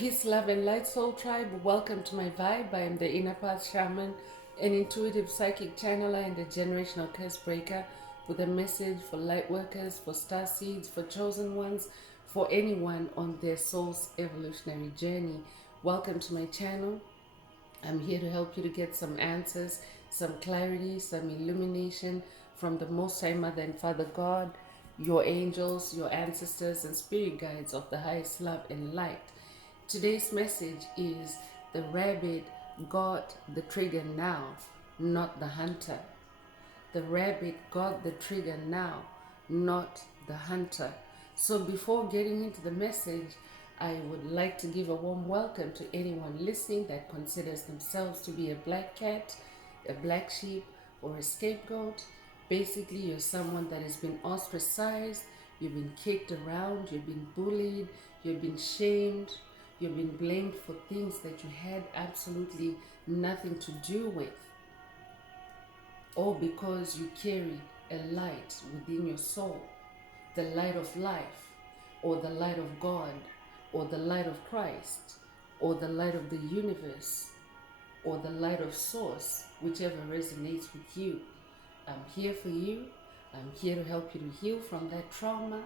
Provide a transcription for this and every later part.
Peace, love, and light, soul tribe. Welcome to my vibe. I am the Inner Path Shaman, an intuitive psychic channeler and a generational curse breaker with a message for light workers, for star seeds, for chosen ones, for anyone on their soul's evolutionary journey. Welcome to my channel. I'm here to help you to get some answers, some clarity, some illumination from the Most High Mother and Father God, your angels, your ancestors, and spirit guides of the highest love and light. Today's message is the rabbit got the trigger now, not the hunter. The rabbit got the trigger now, not the hunter. So before getting into the message, I would like to give a warm welcome to anyone listening that considers themselves to be a black cat, a black sheep, or a scapegoat. Basically, you're someone that has been ostracized, you've been kicked around, you've been bullied, you've been shamed, you've been blamed for things that you had absolutely nothing to do with, or because you carry a light within your soul, the light of life, or the light of God, or the light of Christ, or the light of the universe, or the light of source, whichever resonates with you. I'm here for you. I'm here to help you to heal from that trauma,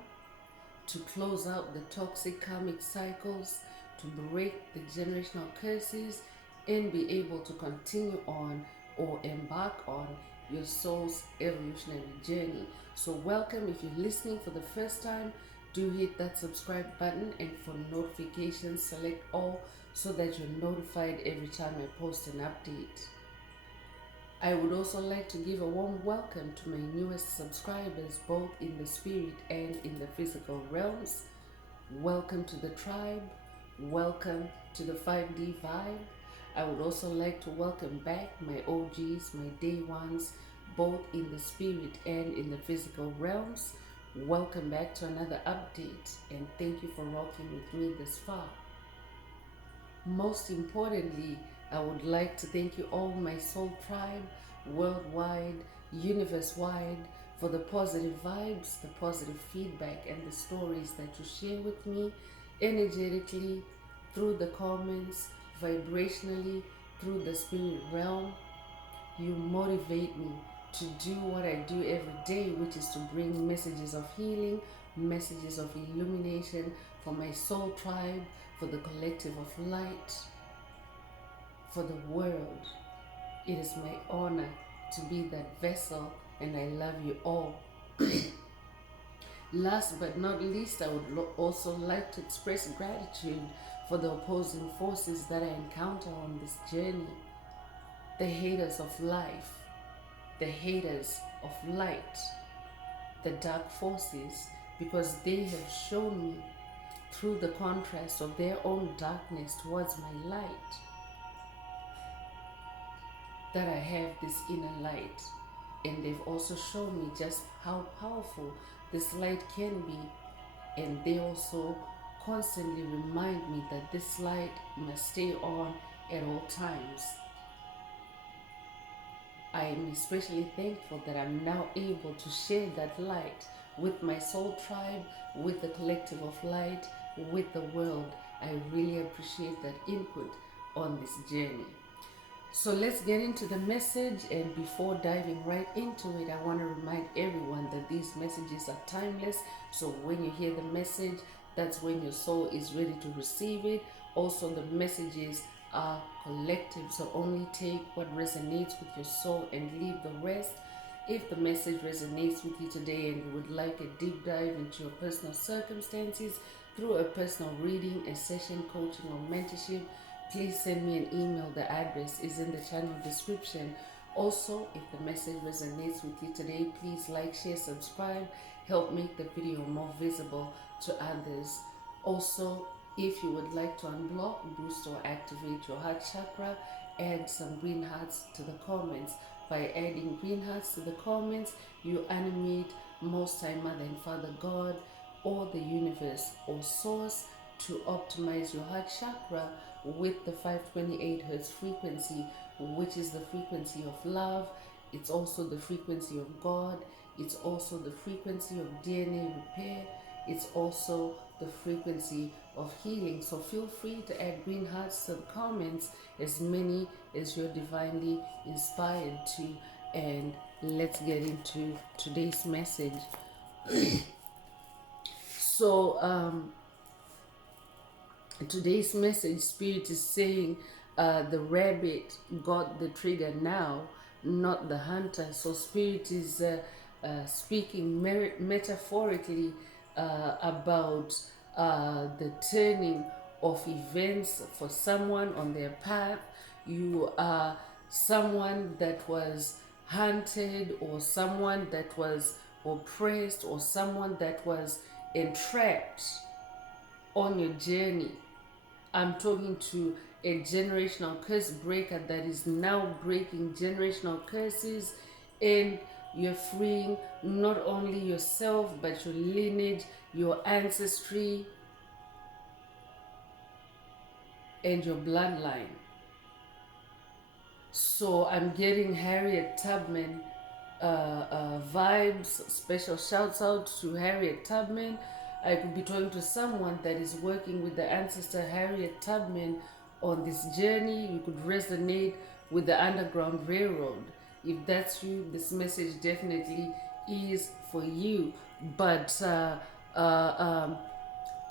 to close out the toxic karmic cycles, to break the generational curses, and be able to continue on or embark on your soul's evolutionary journey. So welcome. If you're listening for the first time, do hit that subscribe button, and for notifications, select all so that you're notified every time I post an update. I would also like to give a warm welcome to my newest subscribers, both in the spirit and in the physical realms. Welcome to the tribe. Welcome to the 5D vibe. I would also like to welcome back my OGs, my day ones, both in the spirit and in the physical realms. Welcome back to another update, and thank you for rocking with me this far. Most importantly, I would like to thank you all, my soul tribe, worldwide, universe-wide, for the positive vibes, the positive feedback, and the stories that you share with me energetically, through the comments, vibrationally, through the spirit realm. You motivate me to do what I do every day, which is to bring messages of healing, messages of illumination for my soul tribe, for the collective of light, for the world. It is my honor to be that vessel, and I love you all. Last but not least, I would also like to express gratitude for the opposing forces that I encounter on this journey. The haters of life, the haters of light, the dark forces, because they have shown me through the contrast of their own darkness towards my light that I have this inner light. And they've also shown me just how powerful this light can be. And they also constantly remind me that this light must stay on at all times. I am especially thankful that I'm now able to share that light with my soul tribe, with the collective of light, with the world. I really appreciate that input on this journey. So let's get into the message, and before diving right into it, I want to remind everyone that these messages are timeless. So when you hear the message, that's when your soul is ready to receive it. Also, the messages are collective, so only take what resonates with your soul and leave the rest. If the message resonates with you today and you would like a deep dive into your personal circumstances through a personal reading, a session, coaching, or mentorship, please send me an email. The address is in the channel description. Also, if the message resonates with you today, please like, share, subscribe. Help make the video more visible to others. Also, if you would like to unblock, boost, or activate your heart chakra, add some green hearts to the comments. By adding green hearts to the comments, you animate Most High Mother and Father God, or the universe or source, to optimize your heart chakra with the 528 Hz frequency, which is the frequency of love. It's also the frequency of God. It's also the frequency of DNA repair. it's also the frequency of healing. So feel free to add green hearts to the comments, as many as you're divinely inspired to. And let's get into today's message. So today's message, Spirit is saying the rabbit got the trigger now, not the hunter. So Spirit is speaking metaphorically about the turning of events for someone on their path. You are someone that was hunted, or someone that was oppressed, or someone that was entrapped on your journey. I'm talking to a generational curse breaker that is now breaking generational curses, and you're freeing not only yourself but your lineage, your ancestry, and your bloodline. So I'm getting Harriet Tubman vibes. Special shouts out to Harriet Tubman. I could be talking to someone that is working with the ancestor Harriet Tubman on this journey. You could resonate with the Underground Railroad. If that's you, this message definitely is for you. But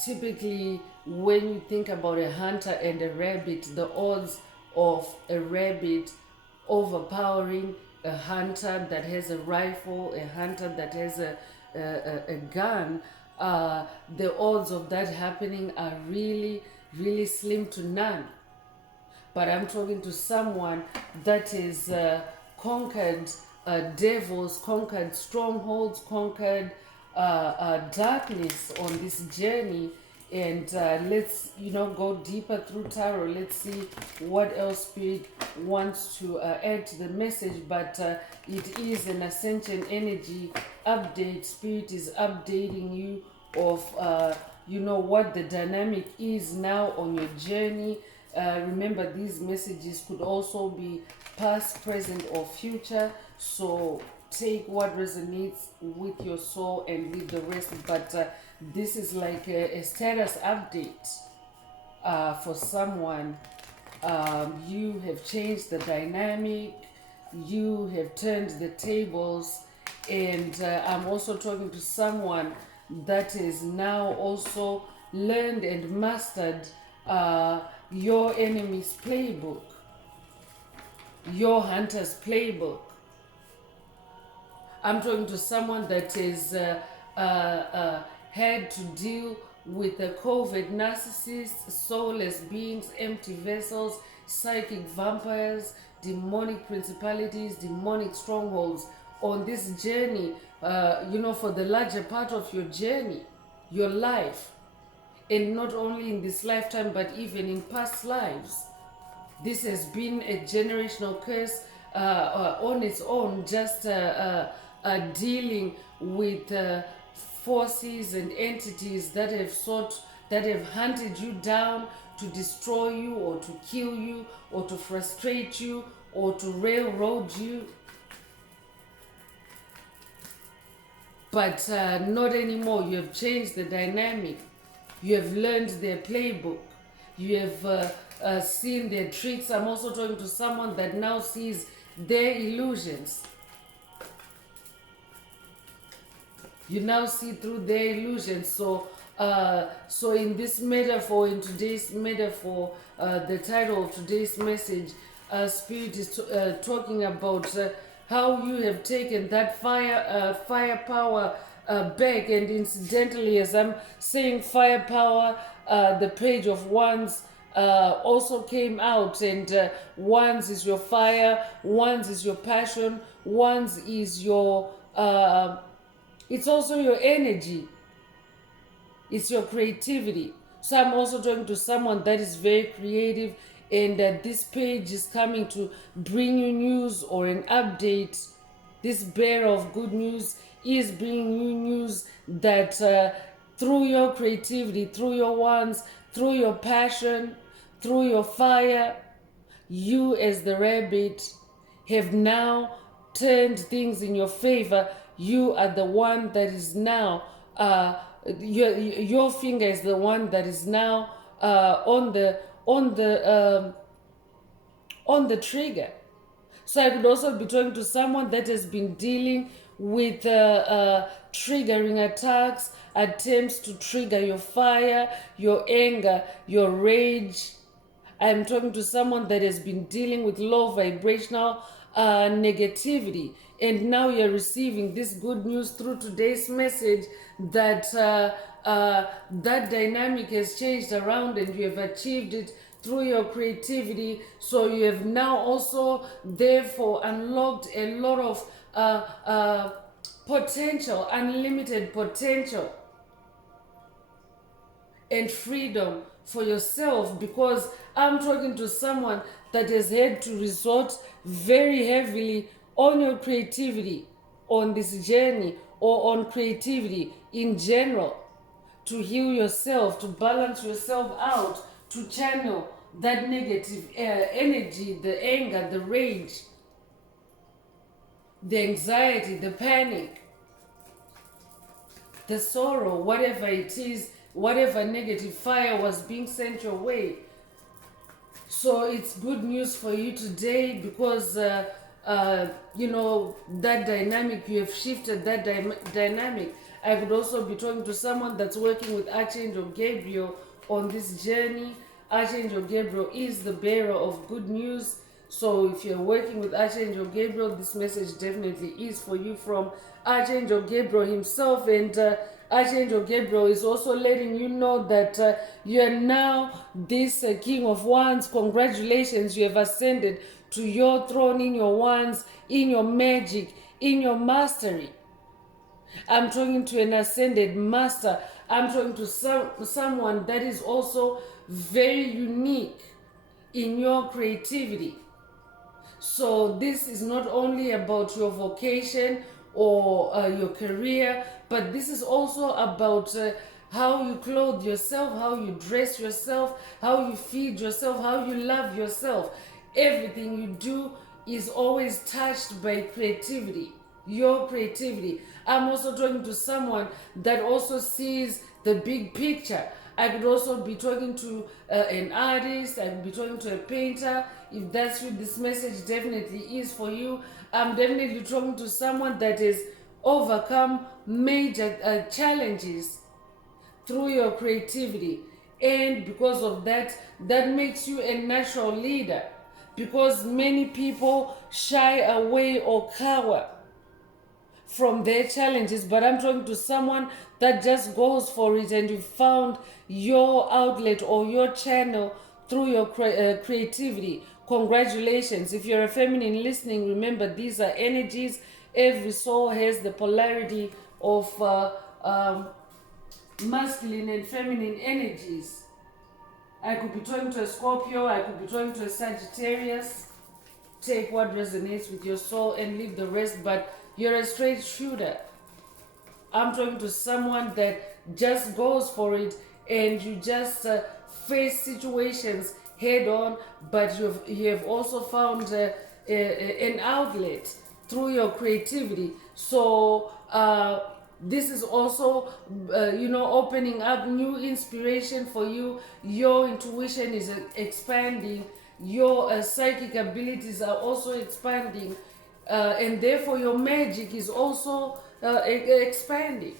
typically, when you think about a hunter and a rabbit, the odds of a rabbit overpowering a hunter that has a rifle, a hunter that has a gun, the odds of that happening are really, really slim to none. But I'm talking to someone that is conquered devils, conquered strongholds, conquered darkness on this journey. And let's go deeper through tarot. Let's see what else Spirit wants to add to the message. But it is an Ascension energy update. Spirit is updating you of what the dynamic is now on your journey. Remember, these messages could also be past, present, or future. So take what resonates with your soul and leave the rest. But this is like a status update for someone. You have changed the dynamic. You have turned the tables. And I'm also talking to someone that is now also learned and mastered your enemy's playbook, your hunter's playbook. I'm talking to someone that is had to deal with the COVID narcissists, soulless beings, empty vessels, psychic vampires, demonic principalities, demonic strongholds on this journey, for the larger part of your journey, your life. And not only in this lifetime, but even in past lives. This has been a generational curse on its own, just dealing with forces and entities that have hunted you down to destroy you, or to kill you, or to frustrate you, or to railroad you. But not anymore. You have changed the dynamic. You have learned their playbook. You have seen their tricks. I'm also talking to someone that now sees their illusions. You now see through their illusions. So in this metaphor, in today's metaphor, the title of today's message, Spirit is talking about how you have taken that firepower back. And incidentally, as I'm saying firepower, the page of wands also came out, and wands is your fire, wands is your passion, wands is your it's also your energy, it's your creativity. So I'm also talking to someone that is very creative, and this page is coming to bring you news or an update. This bearer of good news is bringing you news that through your creativity, through your wands, through your passion, through your fire, you as the rabbit have now turned things in your favor. You are the one that is now your finger is the one that is now on the on the um, on the trigger. So I could also be talking to someone that has been dealing with triggering attacks, attempts to trigger your fire, your anger, your rage. I'm talking to someone that has been dealing with low vibrational negativity. And now you're receiving this good news through today's message that that dynamic has changed around and you have achieved it through your creativity. So you have now also, therefore, unlocked a lot of potential, unlimited potential and freedom for yourself, because I'm talking to someone that has had to resort very heavily on your creativity on this journey, or on creativity in general, to heal yourself, to balance yourself out, to channel that negative energy, the anger, the rage, the anxiety, the panic, the sorrow, whatever it is, whatever negative fire was being sent your way. So it's good news for you today, because you know, that dynamic, you have shifted that dynamic. I could also be talking to someone that's working with Archangel Gabriel on this journey. Archangel Gabriel is the bearer of good news. So if you're working with Archangel Gabriel, this message definitely is for you from Archangel Gabriel himself. And Archangel Gabriel is also letting you know that you are now this King of Wands. Congratulations, you have ascended to your throne in your wands, in your magic, in your mastery. I'm talking to an ascended master. I'm talking to someone that is also very unique in your creativity. So this is not only about your vocation or your career, but this is also about how you clothe yourself, how you dress yourself, how you feed yourself, how you love yourself. Everything you do is always touched by creativity, your creativity. I'm also talking to someone that also sees the big picture. I could also be talking to an artist. I could be talking to a painter. If that's you, this message definitely is for you. I'm definitely talking to someone that has overcome major challenges through your creativity. And because of that, that makes you a natural leader. Because many people shy away or cower from their challenges, but I'm talking to someone that just goes for it, and you found your outlet or your channel through your creativity. Congratulations. If you're a feminine listening, remember these are energies. Every soul has the polarity of masculine and feminine energies. I could be talking to a Scorpio, I could be talking to a Sagittarius. Take what resonates with your soul and leave the rest, but you're a straight shooter. I'm talking to someone that just goes for it, and you just face situations head on, but you have also found an outlet through your creativity. So this is also you know, opening up new inspiration for you. Your intuition is expanding, your psychic abilities are also expanding, and therefore your magic is also expanding.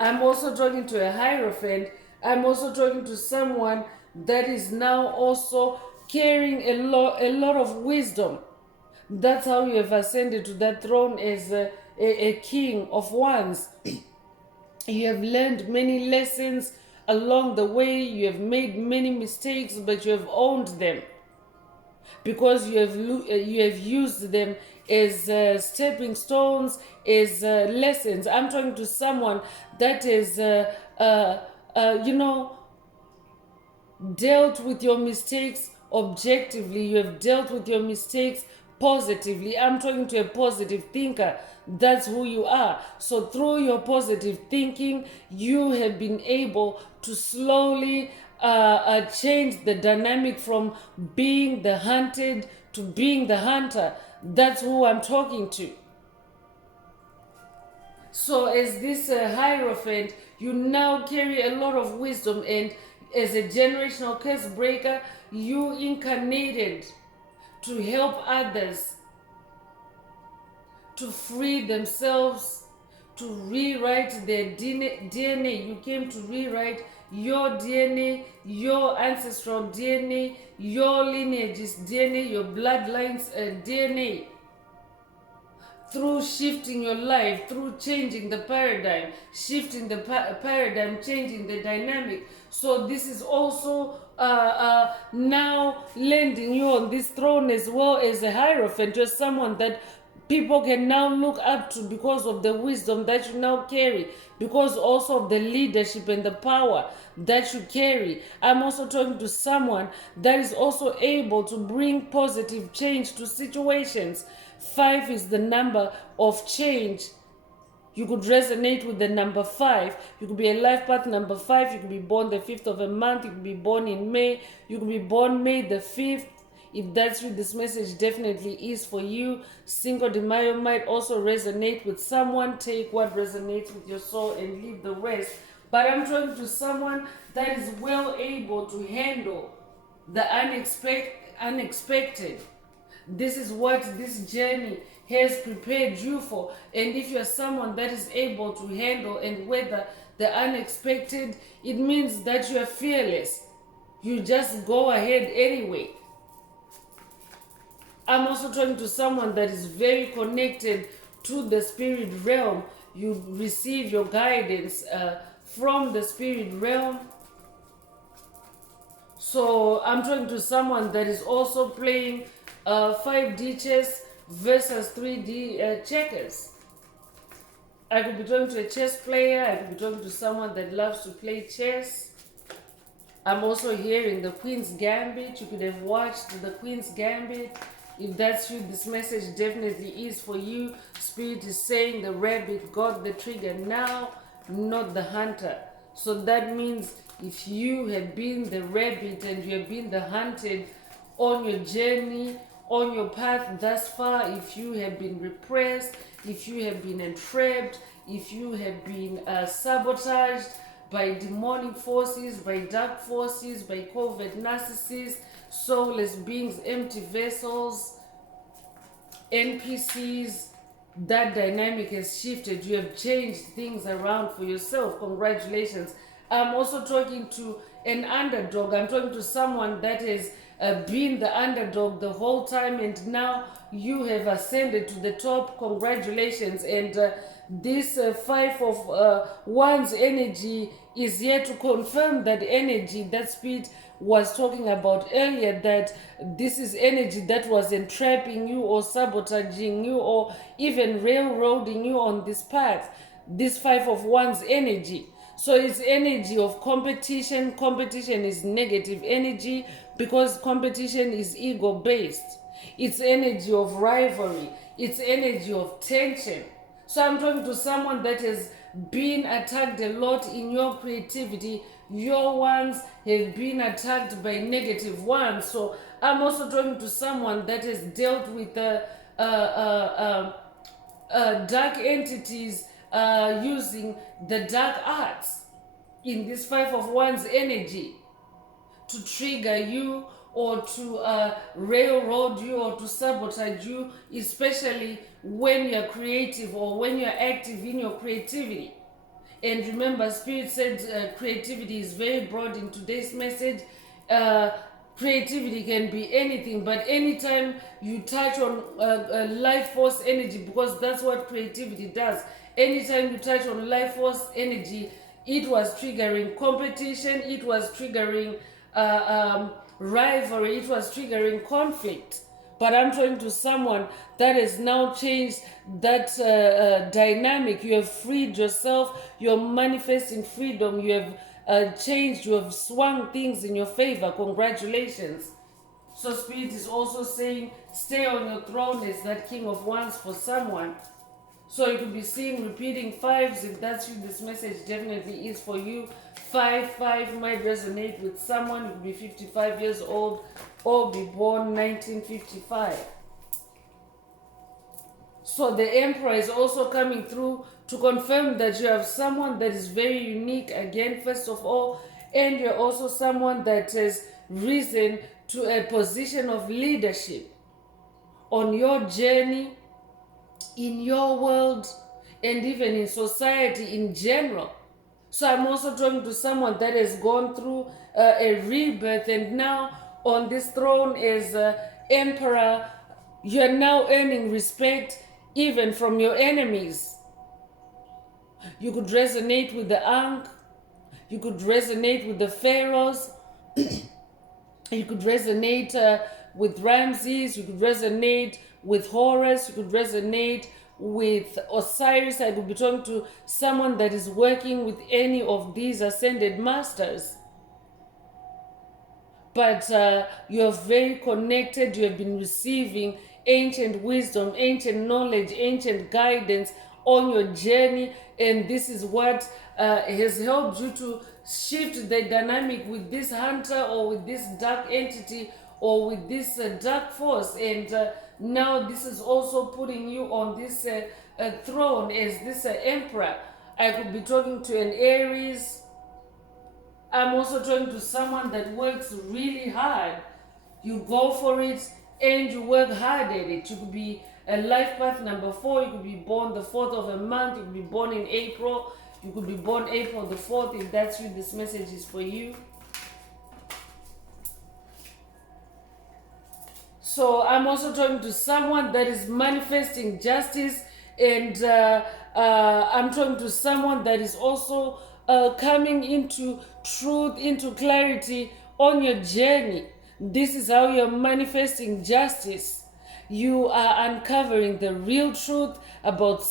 I'm also talking to a Hierophant. I'm also talking to someone that is now also carrying a lot of wisdom. That's how you have ascended to that throne as a king of wands. You have learned many lessons along the way. You have made many mistakes, but you have owned them, because you have used them as stepping stones, as lessons. I'm talking to someone that is you know, dealt with your mistakes objectively. You have dealt with your mistakes positively. I'm talking to a positive thinker. That's who you are. So through your positive thinking, you have been able to slowly change the dynamic from being the hunted to being the hunter. That's who I'm talking to. So as this Hierophant, you now carry a lot of wisdom, and as a generational curse breaker, you incarnated to help others to free themselves, to rewrite their DNA. You came to rewrite your DNA, your ancestral DNA, your lineage's DNA, your bloodline's DNA. Through shifting your life, through changing the paradigm, shifting the paradigm, changing the dynamic. So this is also now landing you on this throne as well as a Hierophant. You're someone that people can now look up to because of the wisdom that you now carry, because also of the leadership and the power that you carry. I'm also talking to someone that is also able to bring positive change to situations. 5 is the number of change. You could resonate with the number 5. You could be a life path number 5. You could be born the 5th of a month. You could be born in May. You could be born May the 5th. If that's you, this message definitely is for you. Cinco de Mayo might also resonate with someone. Take what resonates with your soul and leave the rest. But I'm talking to someone that is well able to handle the unexpected. This is what this journey has prepared you for. And if you're someone that is able to handle and weather the unexpected, it means that you are fearless. You just go ahead anyway. I'm also talking to someone that is very connected to the spirit realm. You receive your guidance from the spirit realm. So I'm talking to someone that is also playing 5D chess versus 3D checkers. I could be talking to a chess player. I could be talking to someone that loves to play chess. I'm also hearing the Queen's Gambit. You could have watched the Queen's Gambit. If that's you, this message definitely is for you. Spirit is saying the rabbit got the trigger now, not the hunter. So that means if you have been the rabbit and you have been the hunted on your journey, on your path thus far, if you have been repressed, if you have been entrapped, if you have been sabotaged by demonic forces, by dark forces, by covert narcissists, soulless beings, empty vessels, NPCs, that dynamic has shifted. You have changed things around for yourself. Congratulations. I'm also talking to an underdog. I'm talking to someone that has been the underdog the whole time, and now you have ascended to the top. Congratulations. And this 5 of Wands energy is here to confirm that energy that Spirit was talking about earlier, that this is energy that was entrapping you or sabotaging you or even railroading you on this path. This 5 of Wands energy. So it's energy of competition. Competition is negative energy because competition is ego based. It's energy of rivalry. It's energy of tension. So I'm talking to someone that has been attacked a lot in your creativity. Your ones have been attacked by negative ones. So I'm also talking to someone that has dealt with dark entities using the dark arts in this 5 of Wands energy to trigger you or to railroad you or to sabotage you, especially when you're creative or when you're active in your creativity. And remember, Spirit said creativity is very broad in today's message. Creativity can be anything, but anytime you touch on life force energy, because that's what creativity does. Anytime you touch on life force energy, it was triggering competition, it was triggering rivalry, it was triggering conflict. But I'm talking to someone that has now changed that dynamic. You have freed yourself, you're manifesting freedom, you have changed, you have swung things in your favor. Congratulations. So Spirit is also saying, stay on your throne as that King of Wands for someone. So you could be seeing repeating 5s. If that's you, this message definitely is for you. 5 might resonate with someone. You could be 55 years old or be born 1955. So the Emperor is also coming through to confirm that you have someone that is very unique again, first of all, and you're also someone that has risen to a position of leadership on your journey, in your world, and even in society in general. So I'm also talking to someone that has gone through a rebirth, and now on this throne as emperor, you're now earning respect even from your enemies. You could resonate with the Ankh, you could resonate with the pharaohs, you could resonate with Ramses, you could resonate with Horus, you could resonate with Osiris. I could be talking to someone that is working with any of these ascended masters. But you're very connected, you have been receiving ancient wisdom, ancient knowledge, ancient guidance on your journey, and this is what has helped you to shift the dynamic with this hunter or with this dark entity or with this dark force. And now this is also putting you on this throne as this emperor. I could be talking to an Aries. I'm also talking to someone that works really hard. You go for it and you work hard at it. You could be a life path number 4. You could be born the 4th of a month. You could be born in April. You could be born April the 4th. If that's you, this message is for you. So I'm also talking to someone that is manifesting justice, and I'm talking to someone that is also coming into truth, into clarity on your journey. This is how you're manifesting justice. You are uncovering the real truth about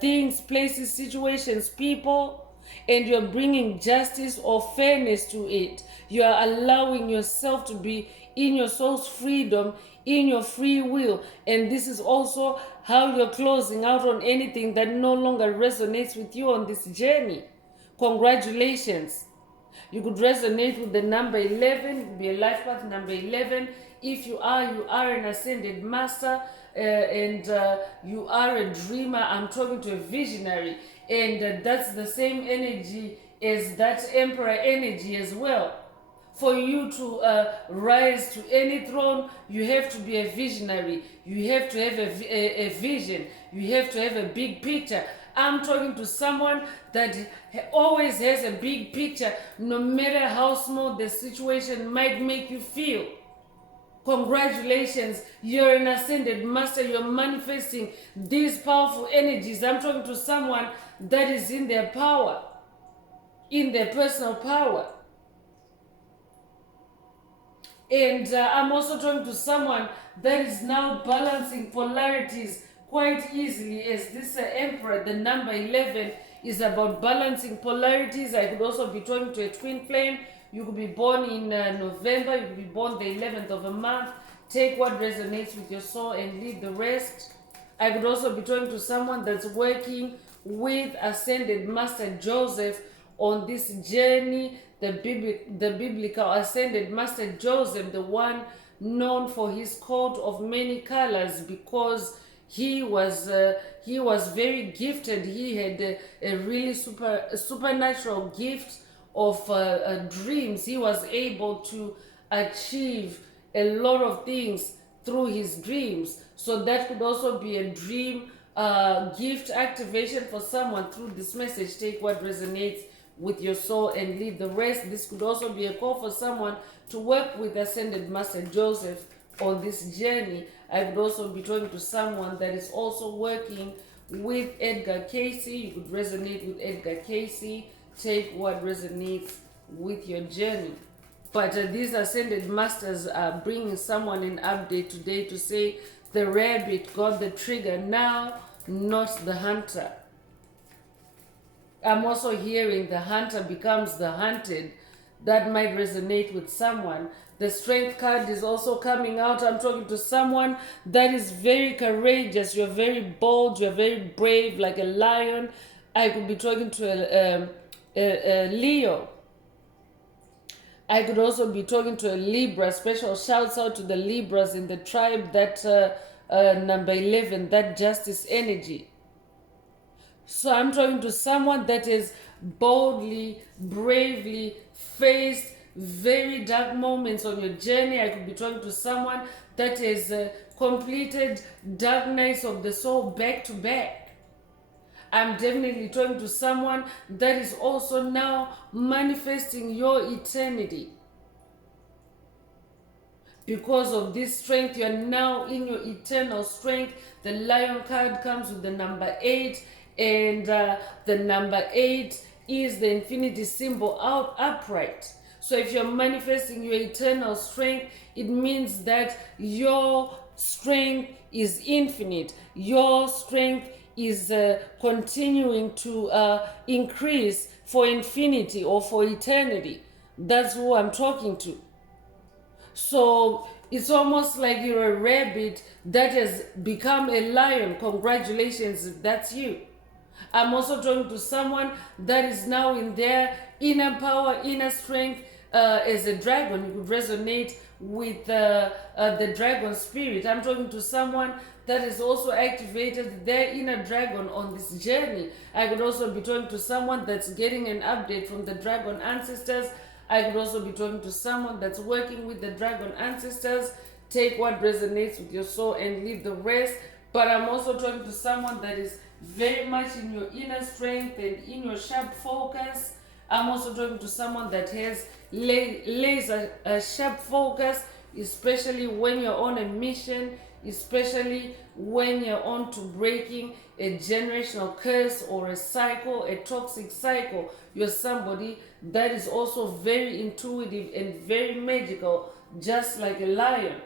things, places, situations, people, and you're bringing justice or fairness to it. You are allowing yourself to be in your soul's freedom, in your free will. And this is also how you're closing out on anything that no longer resonates with you on this journey. Congratulations. You could resonate with the number 11. It could be a life path number 11. If you are an ascended master, and you are a dreamer. I'm talking to a visionary, and that's the same energy as that emperor energy as well. For you to rise to any throne, you have to be a visionary. You have to have a vision. You have to have a big picture. I'm talking to someone that always has a big picture, no matter how small the situation might make you feel. Congratulations, you're an ascended master. You're manifesting these powerful energies. I'm talking to someone that is in their power, in their personal power. And I'm also talking to someone that is now balancing polarities quite easily, as this emperor, the number 11, is about balancing polarities. I could also be talking to a twin flame. You could be born in November. You could be born the 11th of a month. Take what resonates with your soul and leave the rest. I could also be talking to someone that's working with Ascended Master Joseph on this journey, the biblical Ascended Master Joseph, the one known for his coat of many colors, because he was very gifted. He had a really supernatural gift of dreams. He was able to achieve a lot of things through his dreams. So that could also be a dream gift activation for someone through this message. Take what resonates with your soul and leave the rest. This could also be a call for someone to work with Ascended Master Joseph on this journey. I could also be talking to someone that is also working with Edgar Casey. You could resonate with Edgar Casey. Take what resonates with your journey. But these Ascended Masters are bringing someone an update today to say the rabbit got the trigger now, not the hunter. I'm also hearing the hunter becomes the hunted. That might resonate with someone. The strength card is also coming out. I'm talking to someone that is very courageous. You're very bold. You're very brave, like a lion. I could be talking to a Leo. I could also be talking to a Libra. Special shouts out to the Libras in the tribe that number 11, that justice energy. So I'm talking to someone that has boldly, bravely faced very dark moments on your journey. I could be talking to someone that has completed dark nights of the soul back to back. I'm definitely talking to someone that is also now manifesting your eternity. Because of this strength, you are now in your eternal strength. The lion card comes with the number 8, and the number 8 is the infinity symbol out upright. So if you're manifesting your eternal strength, it means that your strength is infinite. Your strength is continuing to increase for infinity or for eternity. That's who I'm talking to. So it's almost like you're a rabbit that has become a lion. Congratulations, that's you. I'm also talking to someone that is now in their inner power, inner strength as a dragon. You could resonate with the dragon spirit. I'm talking to someone that has also activated their inner dragon on this journey. I could also be talking to someone that's getting an update from the dragon ancestors. I could also be talking to someone that's working with the dragon ancestors. Take what resonates with your soul and leave the rest. But I'm also talking to someone that is very much in your inner strength and in your sharp focus. I'm also talking to someone that has laser sharp focus, especially when you're on a mission, especially when you're on to breaking a generational curse or a cycle, a toxic cycle. You're somebody that is also very intuitive and very magical, just like a lion.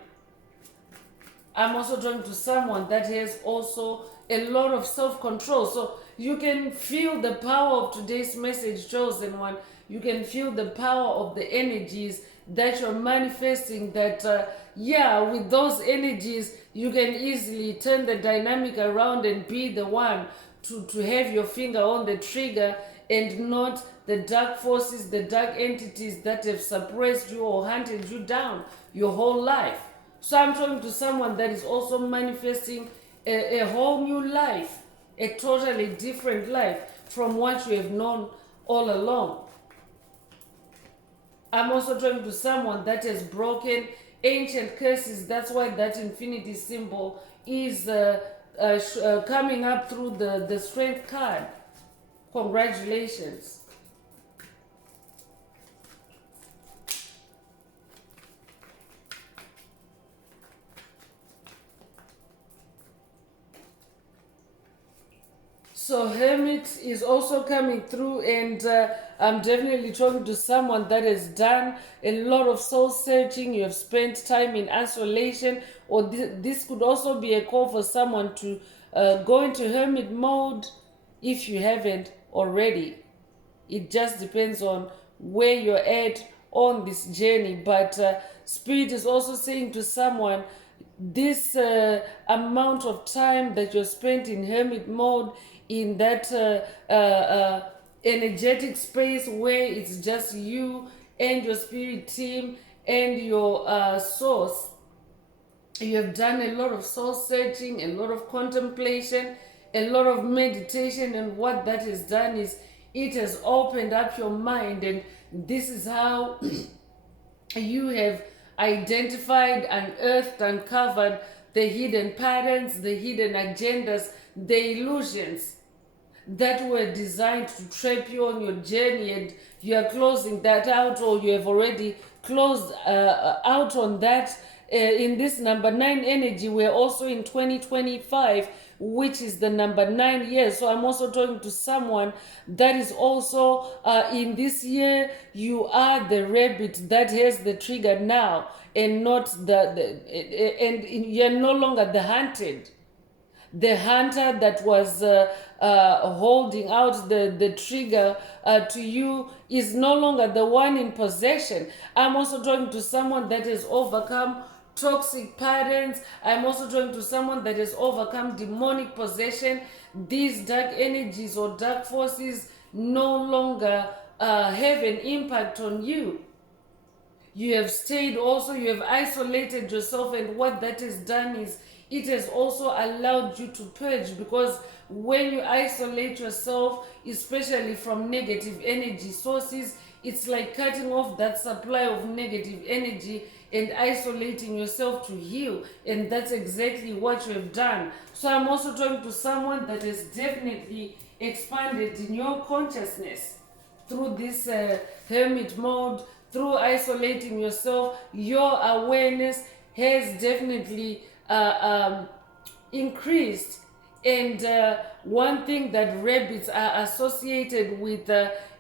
I'm also talking to someone that has also a lot of self-control. So you can feel the power of today's message, chosen one. You can feel the power of the energies that you're manifesting, that with those energies you can easily turn the dynamic around and be the one to have your finger on the trigger, and not the dark forces, the dark entities that have suppressed you or hunted you down your whole life. So I'm talking to someone that is also manifesting a whole new life, a totally different life from what you have known all along. I'm also talking to someone that has broken ancient curses. That's why that infinity symbol is coming up through the strength card. Congratulations. So Hermit is also coming through, and I'm definitely talking to someone that has done a lot of soul searching. You have spent time in isolation, or this could also be a call for someone to go into hermit mode if you haven't already. It just depends on where you're at on this journey. But Spirit is also saying to someone, this amount of time that you're spent in hermit mode, in that energetic space where it's just you and your spirit team and your source, you have done a lot of soul searching, a lot of contemplation, a lot of meditation, and what that has done is it has opened up your mind, and this is how you have identified, unearthed, uncovered the hidden patterns, the hidden agendas, the illusions that were designed to trap you on your journey, and you are closing that out, or you have already closed out on that. In this number 9 energy, we're also in 2025, which is the number 9 year. So I'm also talking to someone that is also in this year, you are the rabbit that has the trigger now, and not and you're no longer the hunted. The hunter that was holding out the trigger to you is no longer the one in possession. I'm also talking to someone that has overcome toxic patterns. I'm also talking to someone that has overcome demonic possession. These dark energies or dark forces no longer have an impact on you. You have stayed also, you have isolated yourself, and what that has done is it has also allowed you to purge, because when you isolate yourself, especially from negative energy sources, it's like cutting off that supply of negative energy and isolating yourself to heal. And that's exactly what you have done. So I'm also talking to someone that has definitely expanded in your consciousness through this hermit mode, through isolating yourself. Your awareness has definitely increased. And one thing that rabbits are associated with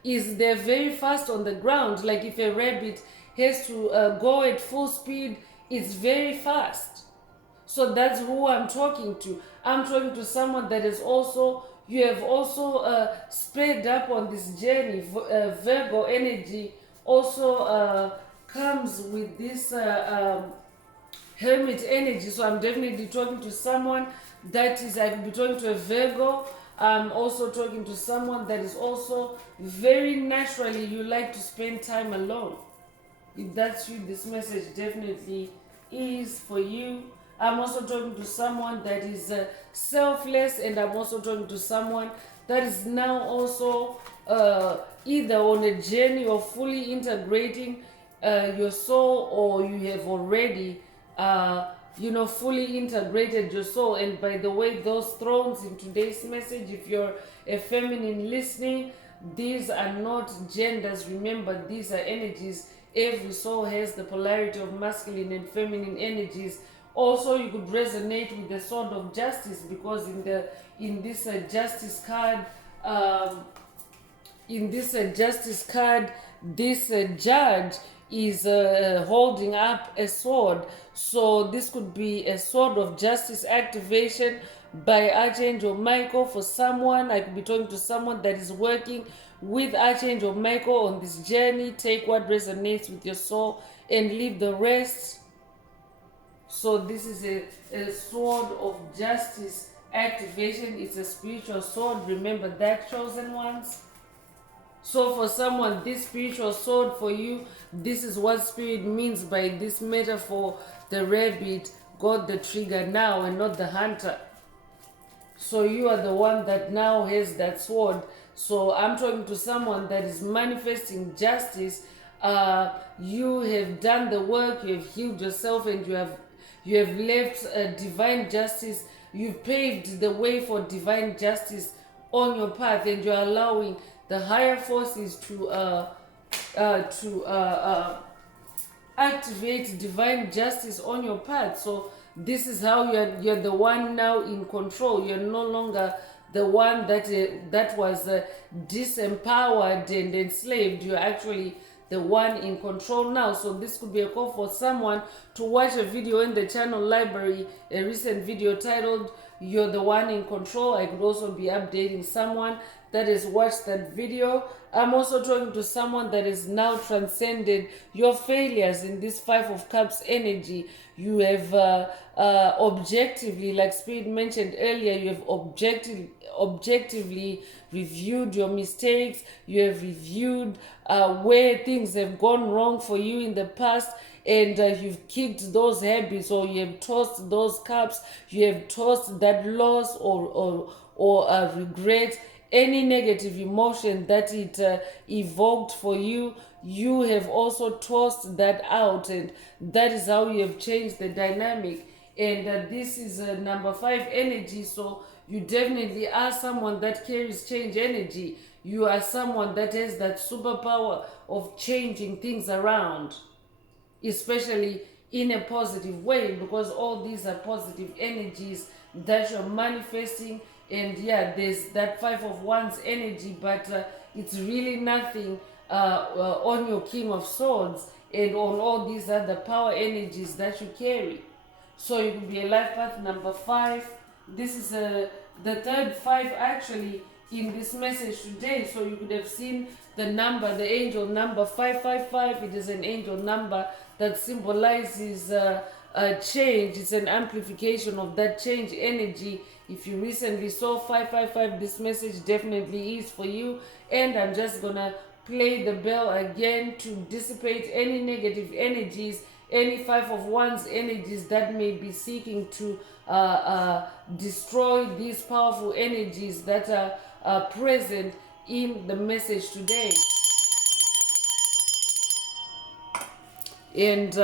is they're very fast on the ground. Like if a rabbit has to go at full speed, it's very fast. So that's who I'm talking to. I'm talking to someone that is also, you have also sped up on this journey. Virgo energy also comes with this hermit energy. So I'm definitely talking to someone that is, I could be talking to a Virgo. I'm also talking to someone that is also very naturally, you like to spend time alone. If that's you, this message definitely is for you. I'm also talking to someone that is selfless, and I'm also talking to someone that is now also either on a journey of fully integrating your soul, or you have already fully integrated your soul. And by the way, those thrones in today's message, if you're a feminine listening, these are not genders. Remember, these are energies. Every soul has the polarity of masculine and feminine energies. Also, you could resonate with the sword of justice, because in this justice card, this judge is holding up a sword. So this could be a sword of justice activation by Archangel Michael for someone. I could be talking to someone that is working with Archangel Michael on this journey. Take what resonates with your soul and leave the rest. So this is a sword of justice activation. It's a spiritual sword. Remember that, chosen ones. So for someone, this spiritual sword for you, this is what spirit means by this metaphor. The rabbit got the trigger now and not the hunter. So you are the one that now has that sword. So I'm talking to someone that is manifesting justice. You have done the work, you have healed yourself, and you have left divine justice. You've paved the way for divine justice on your path, and you're allowing the higher forces to activate divine justice on your path. So this is how you're the one now in control. You're no longer the one that was disempowered and enslaved. You're actually the one in control now. So this could be a call for someone to watch a video in the channel library, a recent video titled "You're the One in Control." I could also be updating someone that has watched that video. I'm also talking to someone that has now transcended your failures in this Five of Cups energy. You have objectively, like Spirit mentioned earlier, you have objectively reviewed your mistakes. You have reviewed where things have gone wrong for you in the past, and you've kicked those habits, or you have tossed those cups. You have tossed that loss or regret, any negative emotion that it evoked for you. You have also tossed that out, and that is how you have changed the dynamic. And this is number 5 energy. So you definitely are someone that carries change energy. You are someone that has that superpower of changing things around, especially in a positive way, because all these are positive energies that you're manifesting. And yeah, there's that 5 of Wands energy, but it's really nothing on your King of Swords and on all these other power energies that you carry. So you could be a life path number 5. This is the third 5 actually in this message today. So you could have seen the number, the angel number 555. It is an angel number that symbolizes change. It's an amplification of that change energy. If you recently saw 555, this message definitely is for you. And I'm just gonna play the bell again to dissipate any negative energies any Five of Wands energies that may be seeking to destroy these powerful energies that are present in the message today. And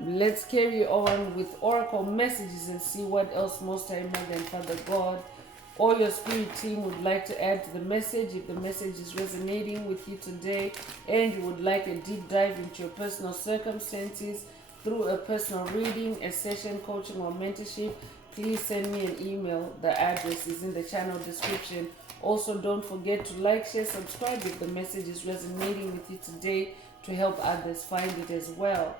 let's carry on with oracle messages and see what else Most High Mother and Father God or your spirit team would like to add to the message. If the message is resonating with you today and you would like a deep dive into your personal circumstances through a personal reading, a session, coaching, or mentorship, please send me an email. The address is in the channel description. Also, don't forget to like, share, subscribe if the message is resonating with you today, to help others find it as well.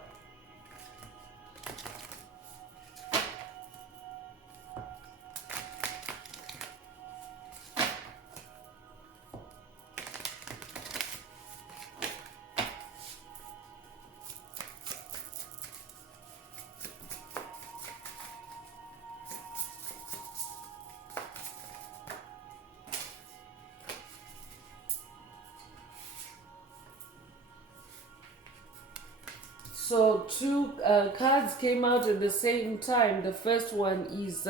So two cards came out at the same time. The first one is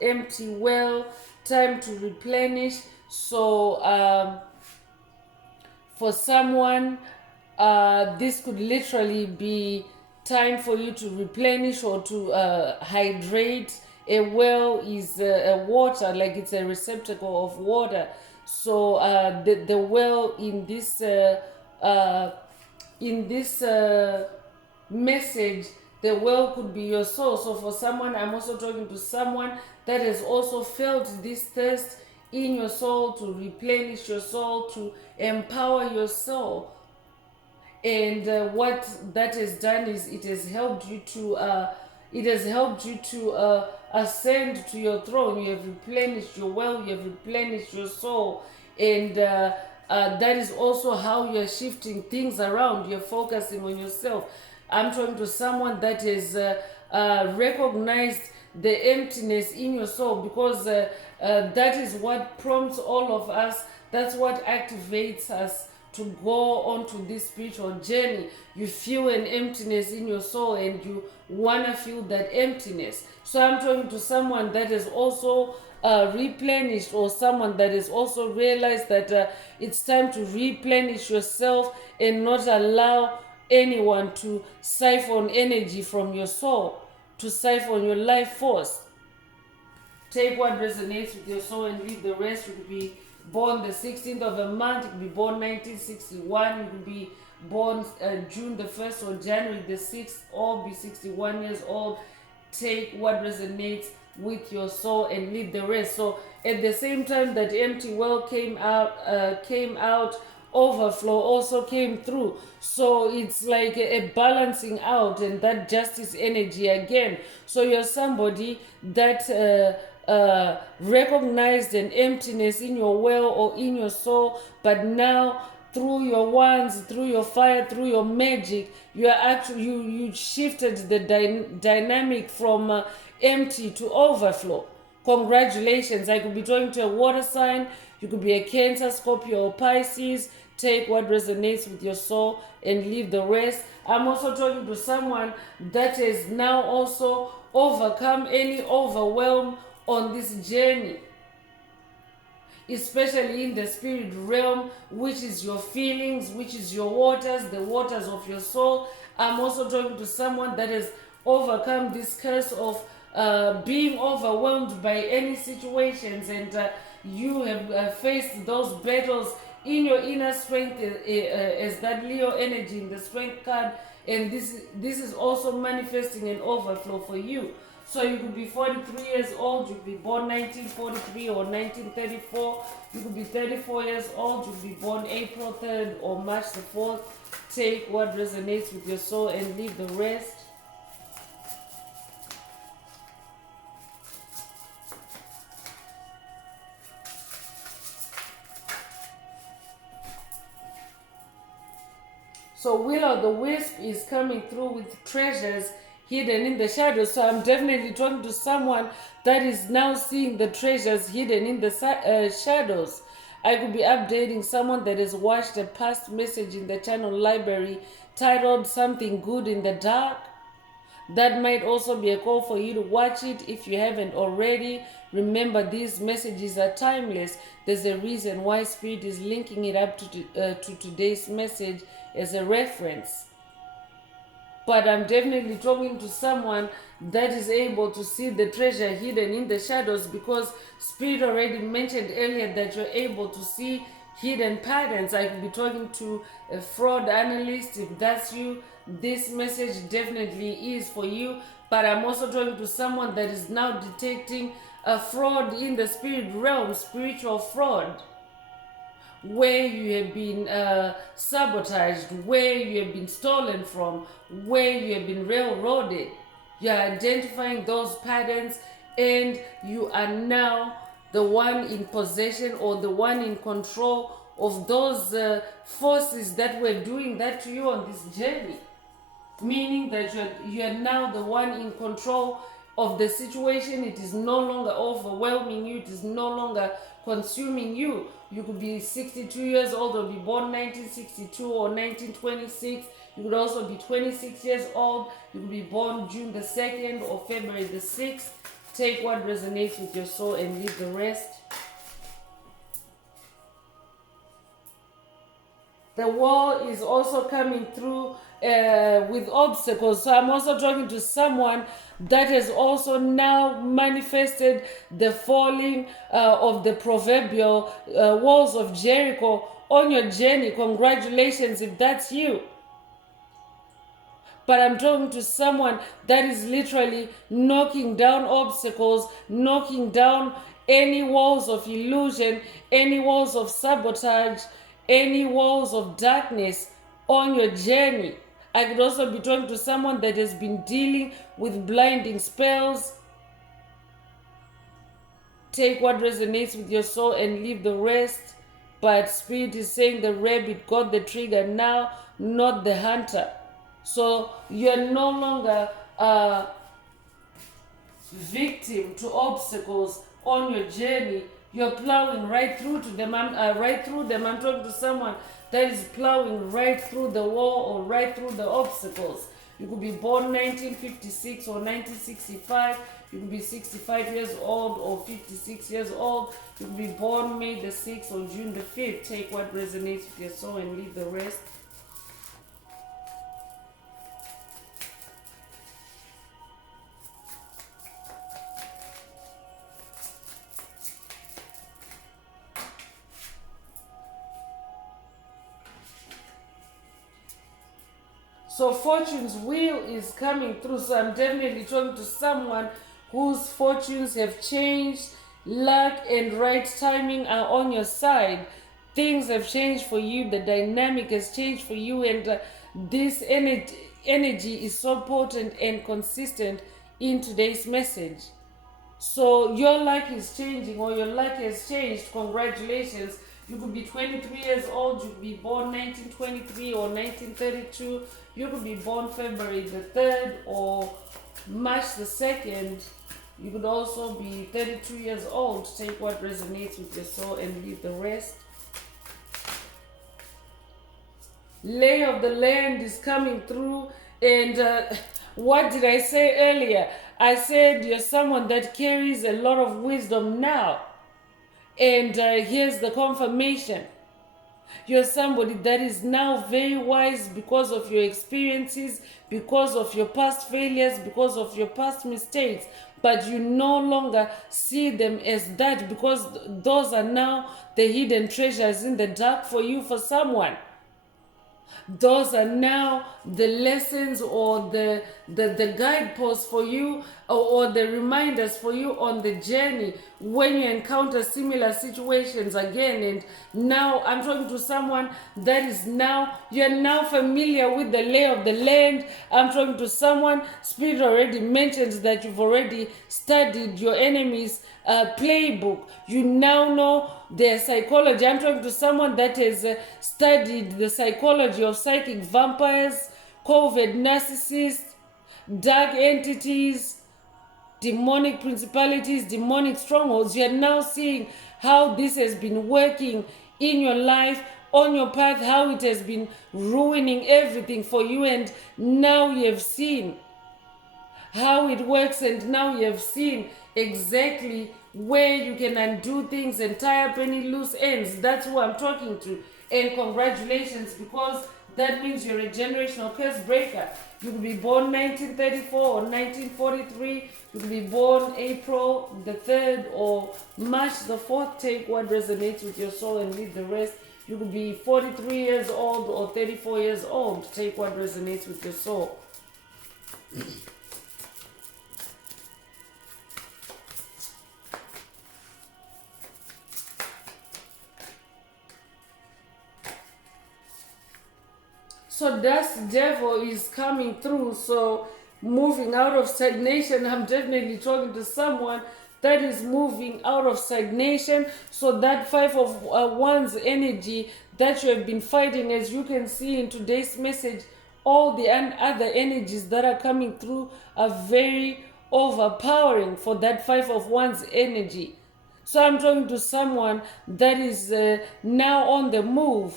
empty well, time to replenish. So for someone, this could literally be time for you to replenish or to hydrate. A well is a water, like it's a receptacle of water. So the well in this message, the well could be your soul. So for someone, I'm also talking to someone that has also felt this thirst in your soul to replenish your soul, to empower your soul. And what that has done is it has helped you to ascend to your throne. You have replenished your well, you have replenished your soul, and that is also how you're shifting things around. You're focusing on yourself. I'm talking to someone that has recognized the emptiness in your soul, because that is what prompts all of us. That's what activates us to go onto this spiritual journey. You feel an emptiness in your soul and you want to feel that emptiness. So I'm talking to someone that has also replenished, or someone that has also realized that it's time to replenish yourself and not allow anyone to siphon energy from your soul, to siphon your life force. Take what resonates with your soul and leave the rest. You could be born the 16th of a month, you could be born 1961, you could be born June the 1st or January the 6th, or be 61 years old. Take what resonates with your soul and leave the rest. So at the same time that empty well came out, overflow also came through. So it's like a balancing out, and that justice energy again. So you're somebody that recognized an emptiness in your well or in your soul, but now through your wands, through your fire, through your magic, you are actually you shifted the dynamic from empty to overflow. Congratulations. I could be talking to a water sign, you could be a Cancer, Scorpio, or Pisces. Take what resonates with your soul and leave the rest. I'm also talking to someone that has now also overcome any overwhelm on this journey, especially in the spirit realm, which is your feelings, which is your waters, the waters of your soul. I'm also talking to someone that has overcome this curse of being overwhelmed by any situations, and you have faced those battles in your inner strength, as that Leo energy in the strength card, and this is also manifesting an overflow for you. So you could be 43 years old, you could be born 1943 or 1934, you could be 34 years old, you could be born April 3rd or March the 4th. Take what resonates with your soul and leave the rest. So Will-o'-the-Wisp is coming through with treasures hidden in the shadows. So I'm definitely talking to someone that is now seeing the treasures hidden in the shadows. I could be updating someone that has watched a past message in the channel library titled Something Good in the Dark. That might also be a call for you to watch it if you haven't already. Remember, these messages are timeless. There's a reason why Spirit is linking it up to today's message as a reference. But I'm definitely talking to someone that is able to see the treasure hidden in the shadows, because Spirit already mentioned earlier that you're able to see hidden patterns. I could be talking to a fraud analyst. If that's you, this message definitely is for you. But I'm also talking to someone that is now detecting a fraud in the spirit realm, spiritual fraud, where you have been sabotaged, where you have been stolen from, where you have been railroaded. You are identifying those patterns, and you are now the one in possession or the one in control of those forces that were doing that to you on this journey. Meaning that you are now the one in control of the situation. It is no longer overwhelming you. It is no longer consuming you. You could be 62 years old or be born 1962 or 1926. You could also be 26 years old. You could be born June the 2nd or February the 6th. Take what resonates with your soul and leave the rest. The wall is also coming through with obstacles. So I'm also talking to someone that has also now manifested the falling of the proverbial walls of Jericho on your journey. Congratulations if that's you. But I'm talking to someone that is literally knocking down obstacles, knocking down any walls of illusion, any walls of sabotage, any walls of darkness on your journey. I could also be talking to someone that has been dealing with blinding spells. Take what resonates with your soul and leave the rest. But Spirit is saying the rabbit got the trigger now, not the hunter. So you're no longer a victim to obstacles on your journey. You're plowing right through to them. Right through them. I'm talking to someone that is plowing right through the wall or right through the obstacles. You could be born 1956 or 1965. You could be 65 years old or 56 years old. You could be born May the 6th or June the 5th. Take what resonates with your soul and leave the rest. So fortune's wheel is coming through. So I'm definitely talking to someone whose fortunes have changed. Luck and right timing are on your side. Things have changed for you. The dynamic has changed for you. And this energy is so potent and consistent in today's message. So your luck is changing, or your luck has changed. Congratulations. You could be 23 years old. You could be born 1923 or 1932. You could be born February the 3rd or March the 2nd. You could also be 32 years old. Take what resonates with your soul and leave the rest. Lay of the land is coming through. And what did I say earlier? I said you're someone that carries a lot of wisdom now. And here's the confirmation. You're somebody that is now very wise because of your experiences, because of your past failures, because of your past mistakes. But you no longer see them as that, because those are now the hidden treasures in the dark for you, for someone. Those are now the lessons or the guideposts for you, or the reminders for you on the journey when you encounter similar situations again. And now I'm talking to someone that is now, you're now familiar with the lay of the land. I'm talking to someone, Spirit already mentions that you've already studied your enemy's playbook. You now know their psychology. I'm talking to someone that has studied the psychology of psychic vampires, covert narcissists, dark entities, demonic principalities, demonic strongholds. You're now seeing how this has been working in your life, on your path, how it has been ruining everything for you. And now you have seen how it works, and now you have seen exactly where you can undo things and tie up any loose ends. That's who I'm talking to. And congratulations, because that means you're a generational curse breaker. You could be born 1934 or 1943. You could be born April the 3rd or March the 4th. Take what resonates with your soul and leave the rest. You could be 43 years old or 34 years old. Take what resonates with your soul. So that devil is coming through. So moving out of stagnation, I'm definitely talking to someone that is moving out of stagnation. So that five of wands energy that you have been fighting, as you can see in today's message, all the other energies that are coming through are very overpowering for that five of wands energy. So I'm talking to someone that is now on the move.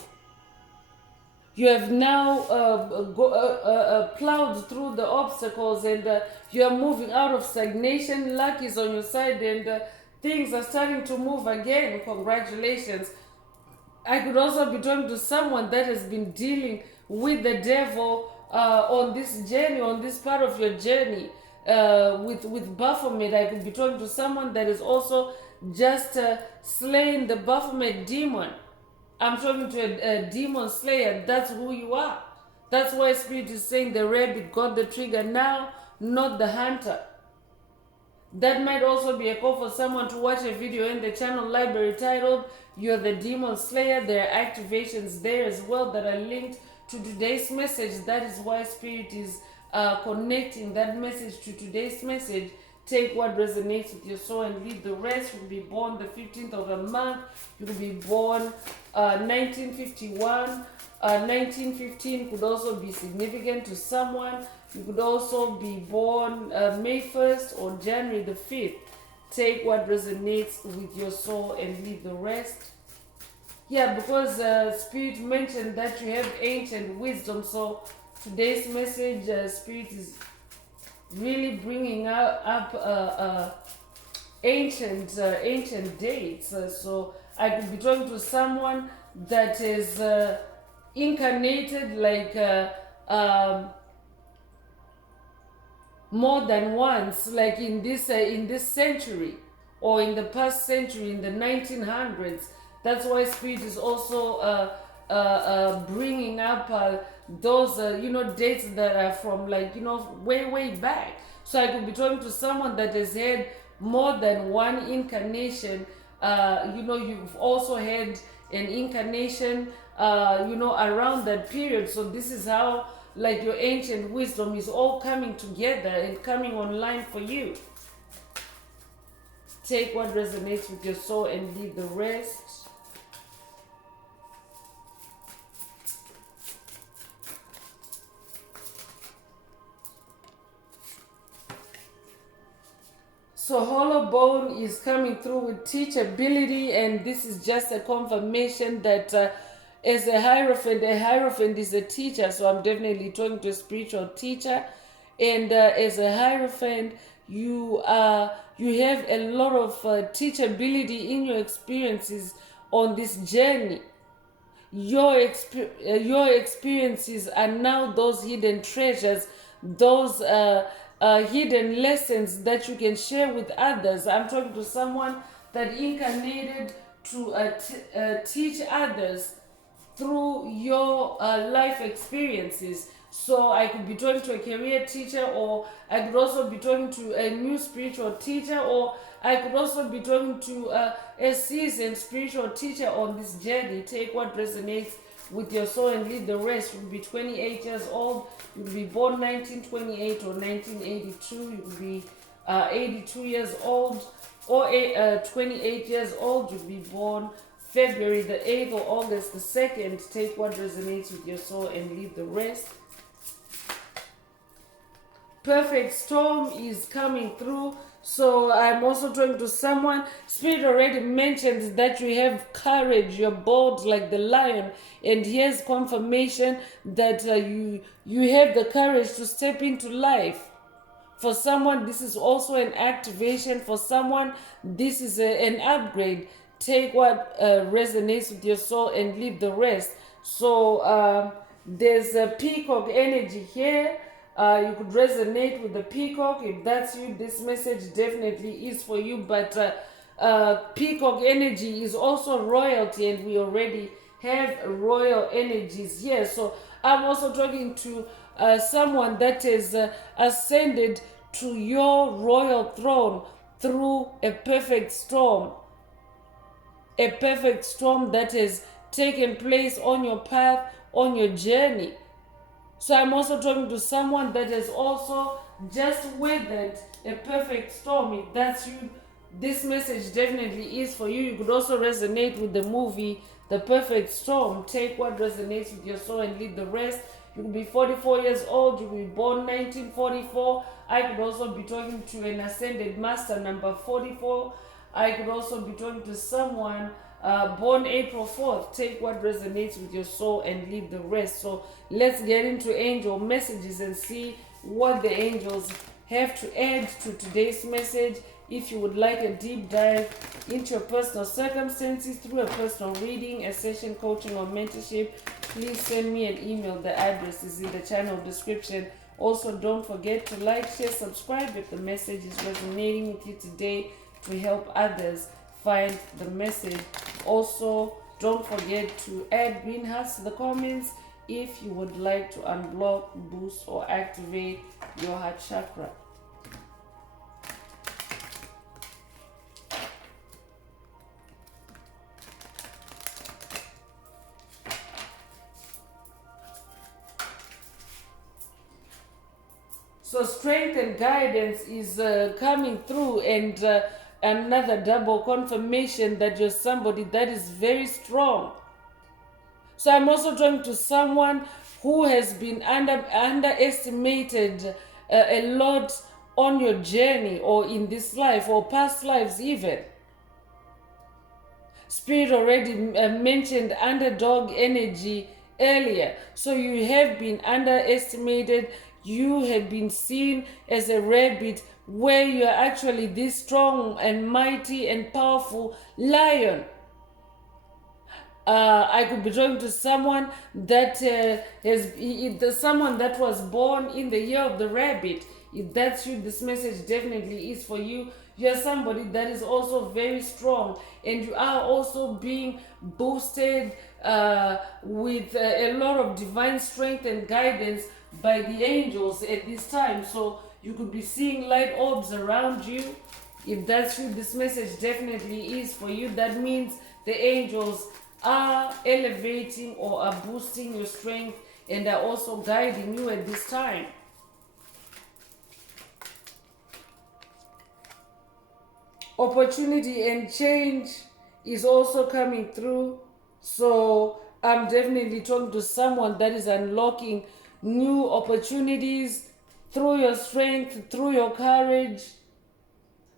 You have now plowed through the obstacles, and you are moving out of stagnation. Luck is on your side, and things are starting to move again. Congratulations. I could also be talking to someone that has been dealing with the devil on this journey, on this part of your journey, with Baphomet. I could be talking to someone that is also just slaying the Baphomet demon. I'm talking to a demon slayer. That's who you are. That's why Spirit is saying the rabbit got the trigger now, not the hunter. That might also be a call for someone to watch a video in the channel library titled You're the Demon Slayer. There are activations there as well that are linked to today's message. That is why Spirit is connecting that message to today's message. Take what resonates with your soul and leave the rest. You will be born the 15th of a month. You will be born 1951. 1915 could also be significant to someone. You could also be born May 1st or January the 5th. Take what resonates with your soul and leave the rest. Yeah, because Spirit mentioned that you have ancient wisdom. So today's message, Spirit is really bringing up ancient dates. So I could be talking to someone that is incarnated like more than once, like in this century or in the past century, in the 1900s. That's why Spirit is also bringing up those dates that are from way back. So I could be talking to someone that has had more than one incarnation. You've also had an incarnation around that period. So this is how your ancient wisdom is all coming together and coming online for you. Take what resonates with your soul and leave the rest. So Hollow Bone is coming through with teachability, and this is just a confirmation that as a Hierophant is a teacher. So I'm definitely talking to a spiritual teacher, and as a Hierophant, you have a lot of teachability in your experiences on this journey. Your experiences are now those hidden treasures, those hidden lessons that you can share with others. I'm talking to someone that incarnated to teach others through your life experiences. So I could be talking to a career teacher, or I could also be talking to a new spiritual teacher, or I could also be talking to a seasoned spiritual teacher on this journey. Take what resonates with your soul and leave the rest. You will be 28 years old. You will be born 1928 or 1982. You will be 82 years old or 28 years old. You will be born February the 8th or August the 2nd. Take what resonates with your soul and leave the rest. Perfect storm is coming through. So I'm also talking to someone. Spirit already mentioned that you have courage. You're bold like the lion. And here's confirmation that you have the courage to step into life. For someone, this is also an activation. For someone, this is an upgrade. Take what resonates with your soul and leave the rest. So there's a peacock energy here. You could resonate with the peacock. If that's you, this message definitely is for you. But peacock energy is also royalty, and we already have royal energies here. So I'm also talking to someone that is ascended to your royal throne through a perfect storm. A perfect storm that has taken place on your path, on your journey. So I'm also talking to someone that has also just weathered a perfect storm. If that's you, this message definitely is for you. You could also resonate with the movie The Perfect Storm. Take what resonates with your soul and leave the rest. You could be 44 years old. You could be born 1944. I could also be talking to an ascended master number 44. I could also be talking to someone born April 4th. Take what resonates with your soul and leave the rest. So let's get into angel messages and see what the angels have to add to today's message. If you would like a deep dive into your personal circumstances through a personal reading, a session, coaching, or mentorship, please send me an email. The address is in the channel description. Also, don't forget to like, share, subscribe if the message is resonating with you today, to help others find the message. Also, don't forget to add green hearts to the comments if you would like to unblock, boost, or activate your heart chakra. So strength and guidance is coming through, and another double confirmation that you're somebody that is very strong. So I'm also talking to someone who has been underestimated a lot on your journey, or in this life, or past lives even. Spirit already mentioned underdog energy earlier. So you have been underestimated. You have been seen as a rabbit, where you are actually this strong and mighty and powerful lion. I could be talking to someone that someone that was born in the year of the rabbit. If that's you, this message definitely is for you. You're somebody that is also very strong, and you are also being boosted with a lot of divine strength and guidance by the angels at this time. So you could be seeing light orbs around you. If that's you, this message definitely is for you. That means the angels are elevating or are boosting your strength and are also guiding you at this time. Opportunity and change is also coming through. So I'm definitely talking to someone that is unlocking new opportunities through your strength, through your courage,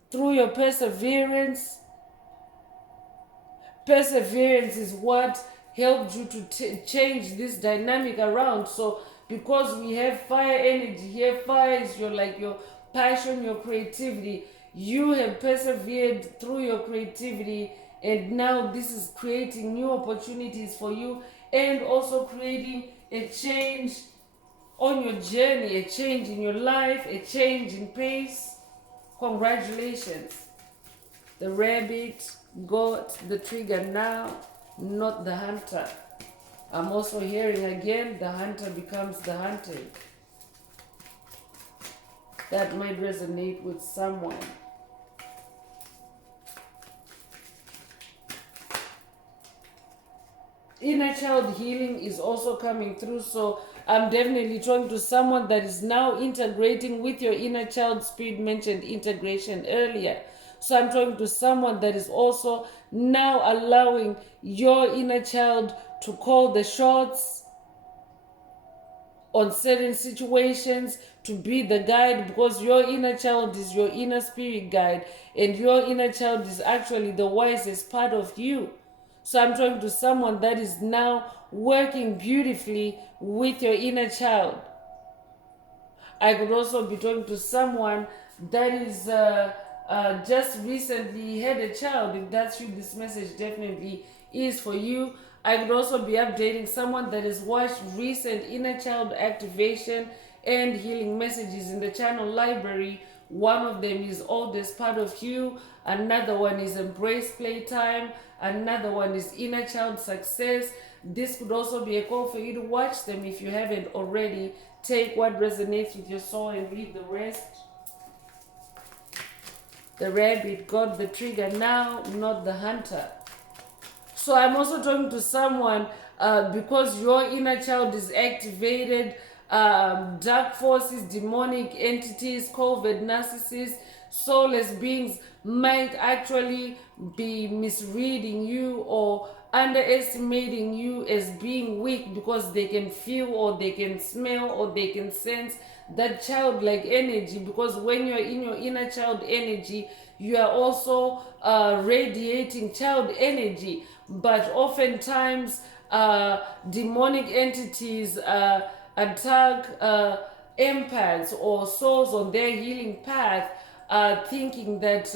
through your perseverance. Perseverance is what helped you to change this dynamic around. So because we have fire energy here, fire is your passion, your creativity. You have persevered through your creativity, and now this is creating new opportunities for you, and also creating a change on your journey, a change in your life, a change in pace. Congratulations. The rabbit got the trigger now, not the hunter. I'm also hearing again, the hunter becomes the hunted. That might resonate with someone. Inner child healing is also coming through. So I'm definitely talking to someone that is now integrating with your inner child. Spirit mentioned integration earlier. So I'm talking to someone that is also now allowing your inner child to call the shots on certain situations, to be the guide, because your inner child is your inner spirit guide, and your inner child is actually the wisest part of you. So I'm talking to someone that is now working beautifully with your inner child. I could also be talking to someone that is just recently had a child. If that's you, this message definitely is for you. I could also be updating someone that has watched recent inner child activation and healing messages in the channel library. One of them is oldest part of you, another one is embrace playtime, another one is inner child success. This could also be a call for you to watch them if you haven't already. Take what resonates with your soul and leave the rest. The rabbit got the trigger now, not the hunter. So I'm also talking to someone because your inner child is activated. Dark forces, demonic entities, covert narcissists, soulless beings might actually be misreading you or underestimating you as being weak because they can feel or they can smell or they can sense that childlike energy. Because when you're in your inner child energy, you are also radiating child energy. But oftentimes demonic entities attack empaths or souls on their healing path, thinking that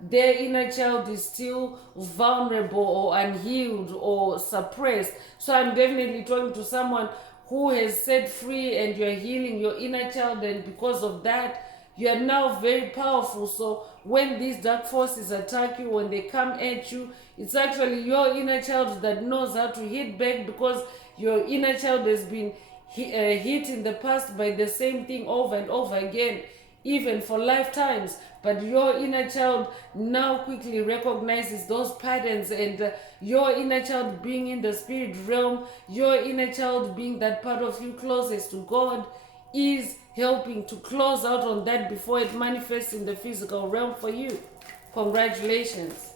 their inner child is still vulnerable or unhealed or suppressed. So I'm definitely talking to someone who has set free and you're healing your inner child, and because of that you are now very powerful. So when these dark forces attack you, when they come at you, it's actually your inner child that knows how to hit back, because your inner child has been hit in the past by the same thing over and over again, even for lifetimes. But your inner child now quickly recognizes those patterns, and your inner child being in the spirit realm, your inner child being that part of you closest to God, is helping to close out on that before it manifests in the physical realm for you. Congratulations.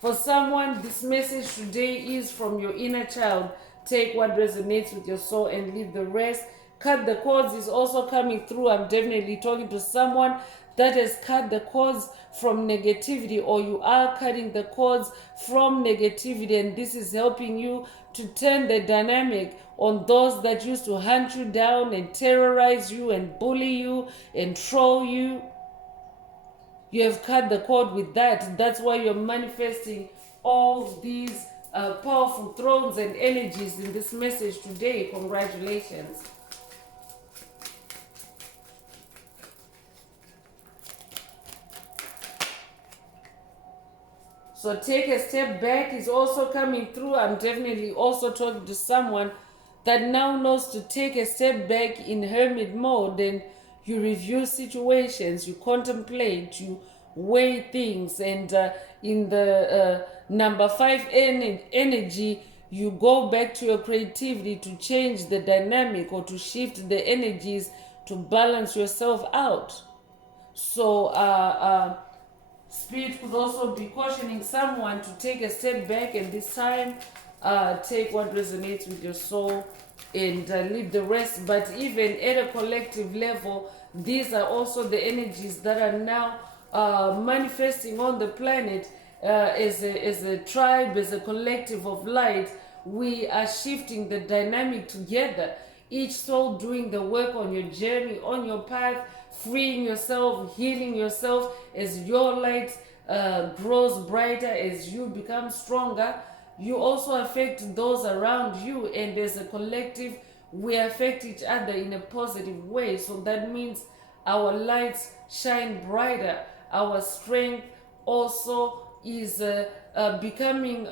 For someone, this message today is from your inner child. Take what resonates with your soul and leave the rest. Cut the cords is also coming through. I'm definitely talking to someone that has cut the cords from negativity, or you are cutting the cords from negativity, and this is helping you to turn the dynamic on those that used to hunt you down and terrorize you and bully you and troll you. You have cut the cord with that. That's why you're manifesting all these powerful thrones and energies in this message today. Congratulations. So take a step back is also coming through. I'm definitely also talking to someone that now knows to take a step back in hermit mode, and you review situations, you contemplate, you weigh things, and in the number 5 energy, you go back to your creativity to change the dynamic or to shift the energies to balance yourself out. So Spirit could also be cautioning someone to take a step back, and this time take what resonates with your soul and leave the rest. But even at a collective level, these are also the energies that are now manifesting on the planet as a tribe, as a collective of light. We are shifting the dynamic together, each soul doing the work on your journey, on your path, freeing yourself, healing yourself as your light grows brighter, as you become stronger. You also affect those around you, and as a collective, we affect each other in a positive way. So that means our lights shine brighter. Our strength also is becoming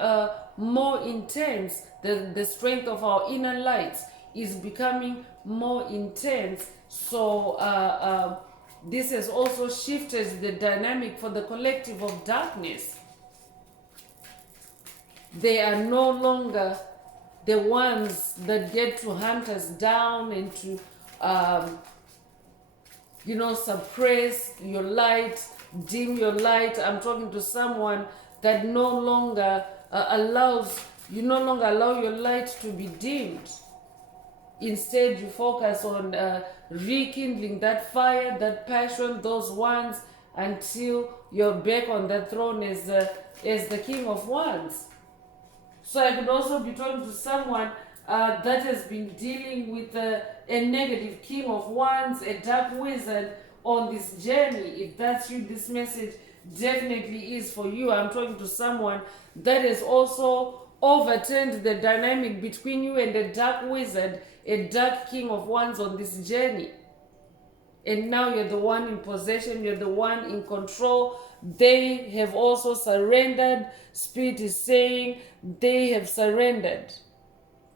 more intense. The strength of our inner lights is becoming more intense. So this has also shifted the dynamic for the collective of darkness. They are no longer the ones that get to hunt us down and to suppress your light, dim your light. I'm talking to someone that no longer allow your light to be dimmed. Instead, you focus on rekindling that fire, that passion, those ones, until you're back on that throne as the King of Wands. So I could also be talking to someone that has been dealing with a negative king of wands, a dark wizard on this journey. If that's you, this message definitely is for you. I'm talking to someone that has also overturned the dynamic between you and a dark wizard, a dark king of wands on this journey. And now you're the one in possession, you're the one in control. They have also surrendered. Spirit is saying they have surrendered,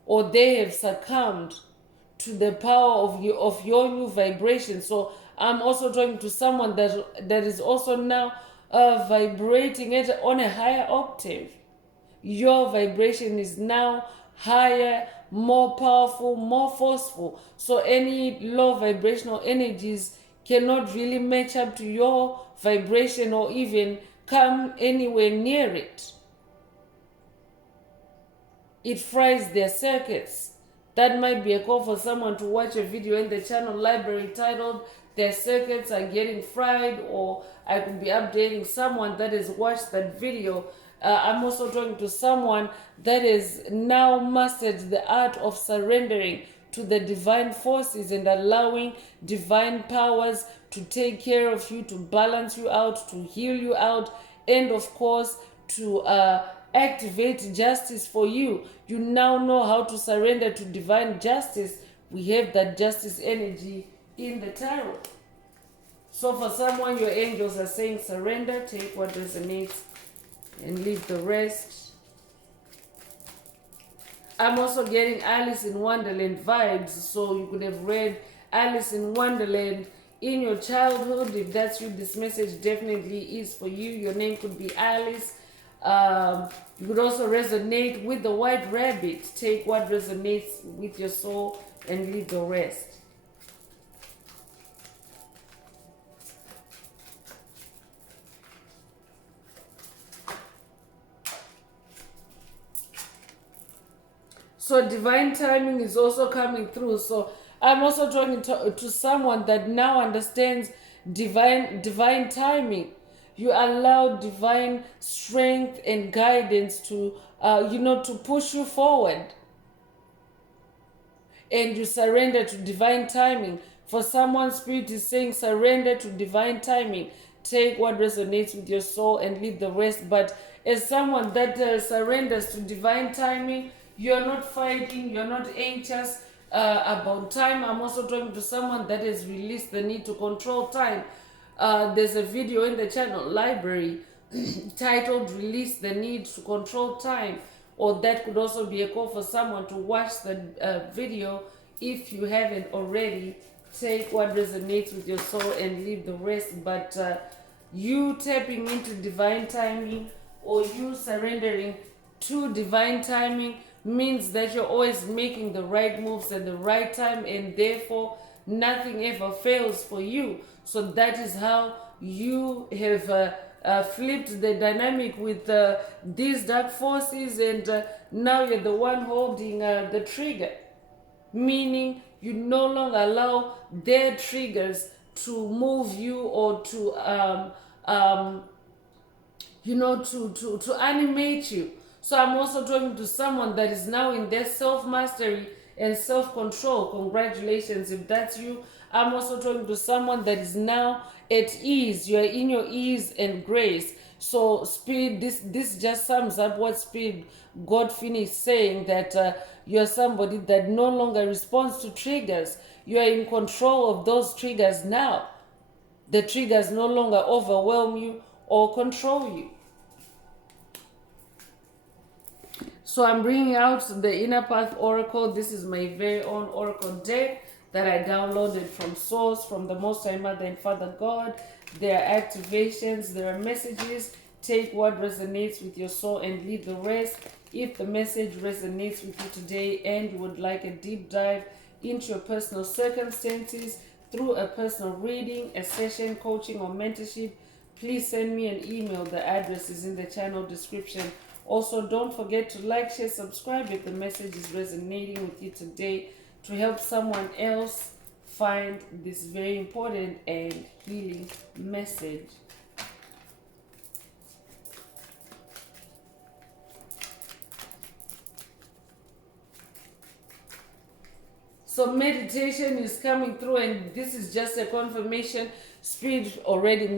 or they have succumbed to the power of your new vibration. So I'm also talking to someone that is also now vibrating it on a higher octave. Your vibration is now higher, more powerful, more forceful. So any low vibrational energies cannot really match up to your vibration or even come anywhere near it. It fries their circuits. That might be a call for someone to watch a video in the channel library titled "Their Circuits Are Getting Fried," or I could be updating someone that has watched that video. I'm also talking to someone that has now mastered the art of surrendering to the divine forces and allowing divine powers to take care of you, to balance you out, to heal you out, and of course to activate justice for you. You now know how to surrender to divine justice. We have that justice energy in the tarot. So for someone, your angels are saying surrender, take what resonates and leave the rest. I'm also getting Alice in Wonderland vibes. So you could have read Alice in Wonderland in your childhood. If that's you, this message definitely is for you. Your name could be Alice. You could also resonate with the white rabbit. Take what resonates with your soul and leave the rest. So divine timing is also coming through. So I'm also talking to someone that now understands divine timing. You allow divine strength and guidance to to push you forward, and you surrender to divine timing. For someone, Spirit is saying surrender to divine timing. Take what resonates with your soul and leave the rest. But as someone that surrenders to divine timing, you're not fighting, you're not anxious about time. I'm also talking to someone that has released the need to control time. There's a video in the channel library titled "Release the Need to Control Time," or that could also be a call for someone to watch the video if you haven't already. Take what resonates with your soul and leave the rest. But you tapping into divine timing, or you surrendering to divine timing, means that you're always making the right moves at the right time, and therefore nothing ever fails for you. So that is how you have flipped the dynamic with these dark forces, and now you're the one holding the trigger, meaning you no longer allow their triggers to move you or to to animate you. So I'm also talking to someone that is now in their self-mastery and self-control. Congratulations if that's you. I'm also talking to someone that is now at ease. You're in your ease and grace. So Spirit, this just sums up what Spirit God finished saying, that you're somebody that no longer responds to triggers. You are in control of those triggers now. The triggers no longer overwhelm you or control you. So I'm bringing out the Inner Path Oracle. This is my very own Oracle deck that I downloaded from Source, from the Most High Mother and Father God. There are activations, there are messages. Take what resonates with your soul and leave the rest. If the message resonates with you today and you would like a deep dive into your personal circumstances through a personal reading, a session, coaching, or mentorship, please send me an email. The address is in the channel description. Also, don't forget to like, share, subscribe if the message is resonating with you today, to help someone else find this very important and healing message. So meditation is coming through, and this is just a confirmation. Spirit already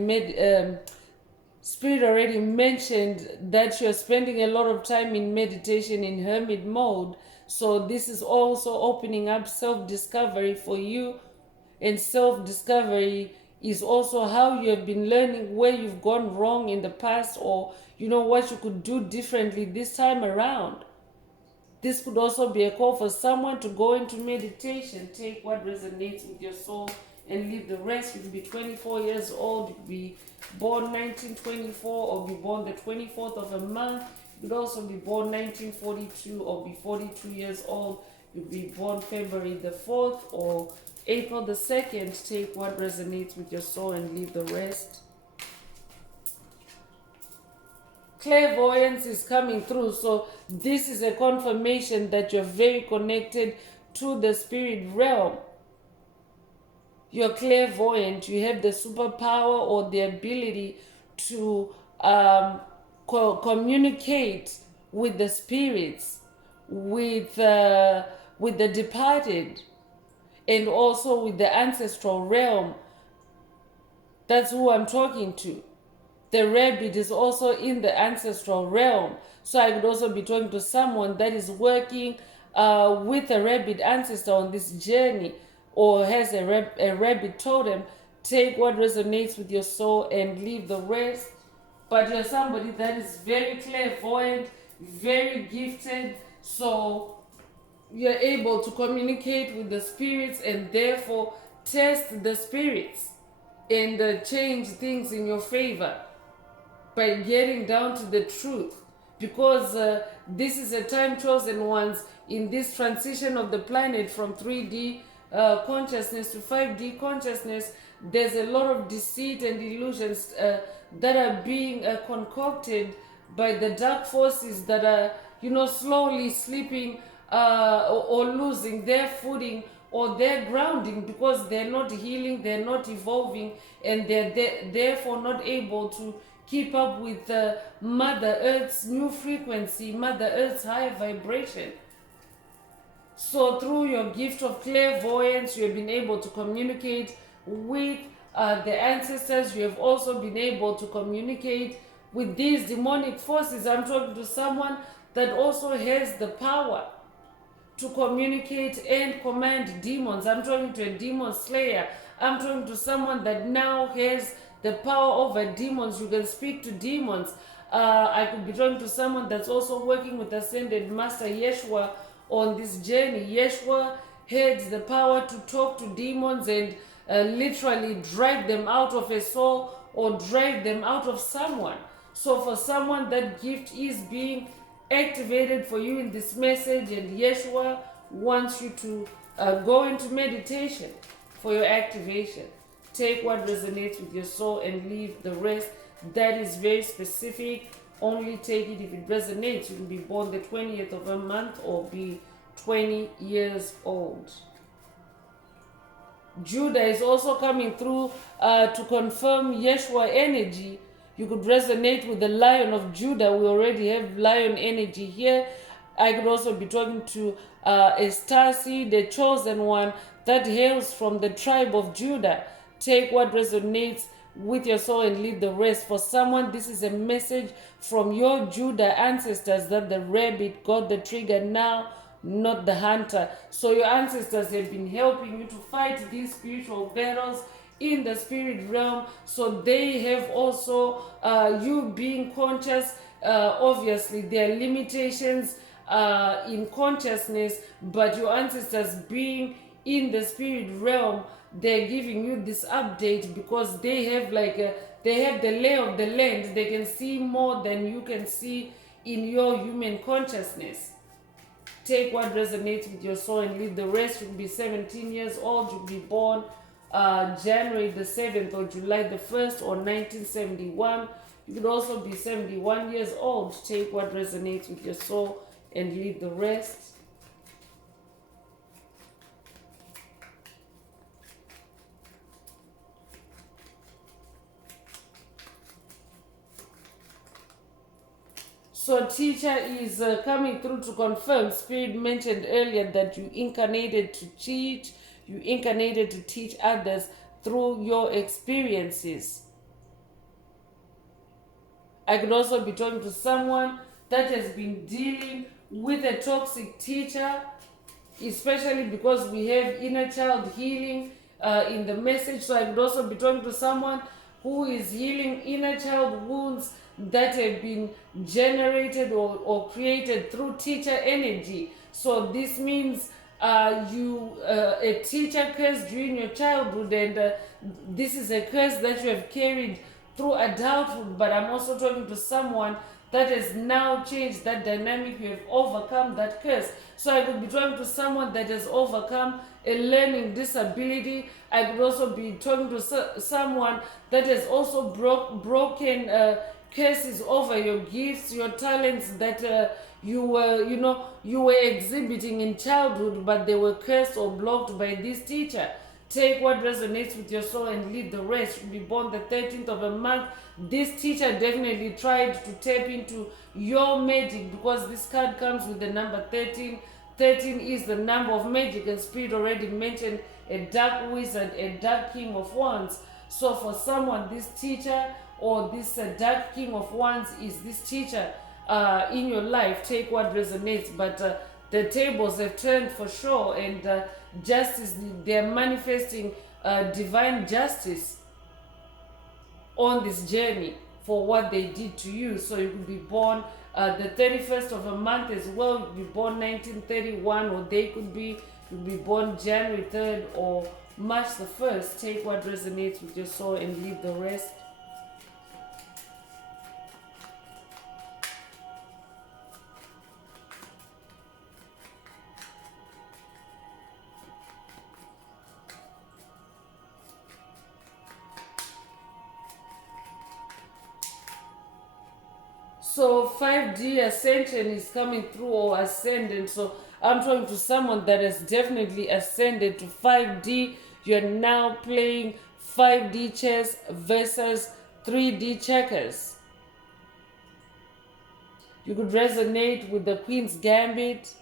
mentioned that you're spending a lot of time in meditation in hermit mode. So this is also opening up self-discovery for you, and self-discovery is also how you have been learning where you've gone wrong in the past, or what you could do differently this time around. This could also be a call for someone to go into meditation. Take what resonates with your soul and leave the rest. You could be 24 years old, you could be born 1924, or be born the 24th of a month. You could also be born 1942 or be 42 years old. You could be born February the 4th or April the 2nd. Take what resonates with your soul and leave the rest. Clairvoyance is coming through, so this is a confirmation that you're very connected to the spirit realm. You're clairvoyant. You have the superpower or the ability to communicate with the spirits, with the departed, and also with the ancestral realm. That's who I'm talking to. The rabbit is also in the ancestral realm. So I could also be talking to someone that is working with a rabbit ancestor on this journey, or has a rabbit totem. Take what resonates with your soul and leave the rest. But you're somebody that is very clairvoyant, very gifted, so you're able to communicate with the spirits and therefore test the spirits and change things in your favor by getting down to the truth, because this is a time chosen ones in this transition of the planet from 3D consciousness to 5D consciousness. There's a lot of deceit and illusions that are being concocted by the dark forces that are slowly sleeping or losing their footing or their grounding, because they're not healing, they're not evolving, and they're therefore not able to keep up with Mother Earth's new frequency, Mother Earth's higher vibration. So through your gift of clairvoyance, you have been able to communicate with the ancestors. You have also been able to communicate with these demonic forces. I'm talking to someone that also has the power to communicate and command demons. I'm talking to a demon slayer. I'm talking to someone that now has the power over demons. You can speak to demons. I could be talking to someone that's also working with Ascended Master Yeshua on this journey. Yeshua had the power to talk to demons and literally drive them out of a soul or drive them out of someone. So for someone, that gift is being activated for you in this message, and Yeshua wants you to go into meditation for your activation. Take what resonates with your soul and leave the rest. That is very specific. Only take it if it resonates. You can be born the 20th of a month or be 20 years old. Judah is also coming through to confirm Yeshua energy. You could resonate with the Lion of Judah. We already have Lion energy here. I could also be talking to a star seed, the chosen one that hails from the tribe of Judah. Take what resonates with your soul and leave the rest. For someone, this is a message from your Judah ancestors that the rabbit got the trigger now, not the hunter. So your ancestors have been helping you to fight these spiritual battles in the spirit realm. So they have also, you being conscious, obviously there are limitations in consciousness, but your ancestors being in the spirit realm, they're giving you this update because they have they have the lay of the land. They can see more than you can see in your human consciousness. Take what resonates with your soul and leave the rest. You can be 17 years old. You can be born January the 7th or July the 1st or 1971. You could also be 71 years old. Take what resonates with your soul and leave the rest. So teacher is coming through to confirm. Spirit mentioned earlier that you incarnated to teach, you incarnated to teach others through your experiences. I could also be talking to someone that has been dealing with a toxic teacher, especially because we have inner child healing in the message. So I could also be talking to someone who is healing inner child wounds that have been generated or created through teacher energy. So this means a teacher curse during your childhood, and this is a curse that you have carried through adulthood. But I'm also talking to someone that has now changed that dynamic. You have overcome that curse. So I could be talking to someone that has overcome a learning disability. I could also be talking to someone that has also broken curses over your gifts, your talents that you were exhibiting in childhood, but they were cursed or blocked by this teacher. Take what resonates with your soul and leave the rest. You'll be born the 13th of a month. This teacher definitely tried to tap into your magic, because this card comes with the number 13. 13 is the number of magic, and Spirit already mentioned a dark wizard, a dark king of wands. So for someone, this teacher or this dark king of wands is this teacher in your life. Take what resonates, but the tables have turned for sure, and justice, they're manifesting divine justice on this journey for what they did to you. So you could be born the 31st of a month as well. You could be born 1931, or they could be, you'll be born January 3rd or March the 1st. Take what resonates with your soul and leave the rest. So 5D Ascension is coming through, or ascendant. So I'm talking to someone that has definitely ascended to 5D. You're now playing 5D chess versus 3D checkers. You could resonate with the Queen's Gambit.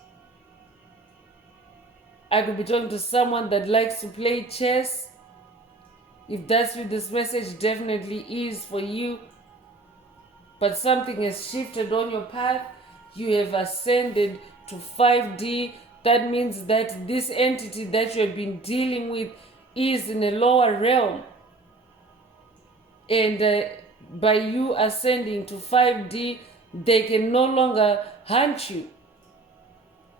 I could be talking to someone that likes to play chess. If that's what this message definitely is for you. But something has shifted on your path. You have ascended to 5D. That means that this entity that you have been dealing with is in a lower realm. And by you ascending to 5D, they can no longer hunt you.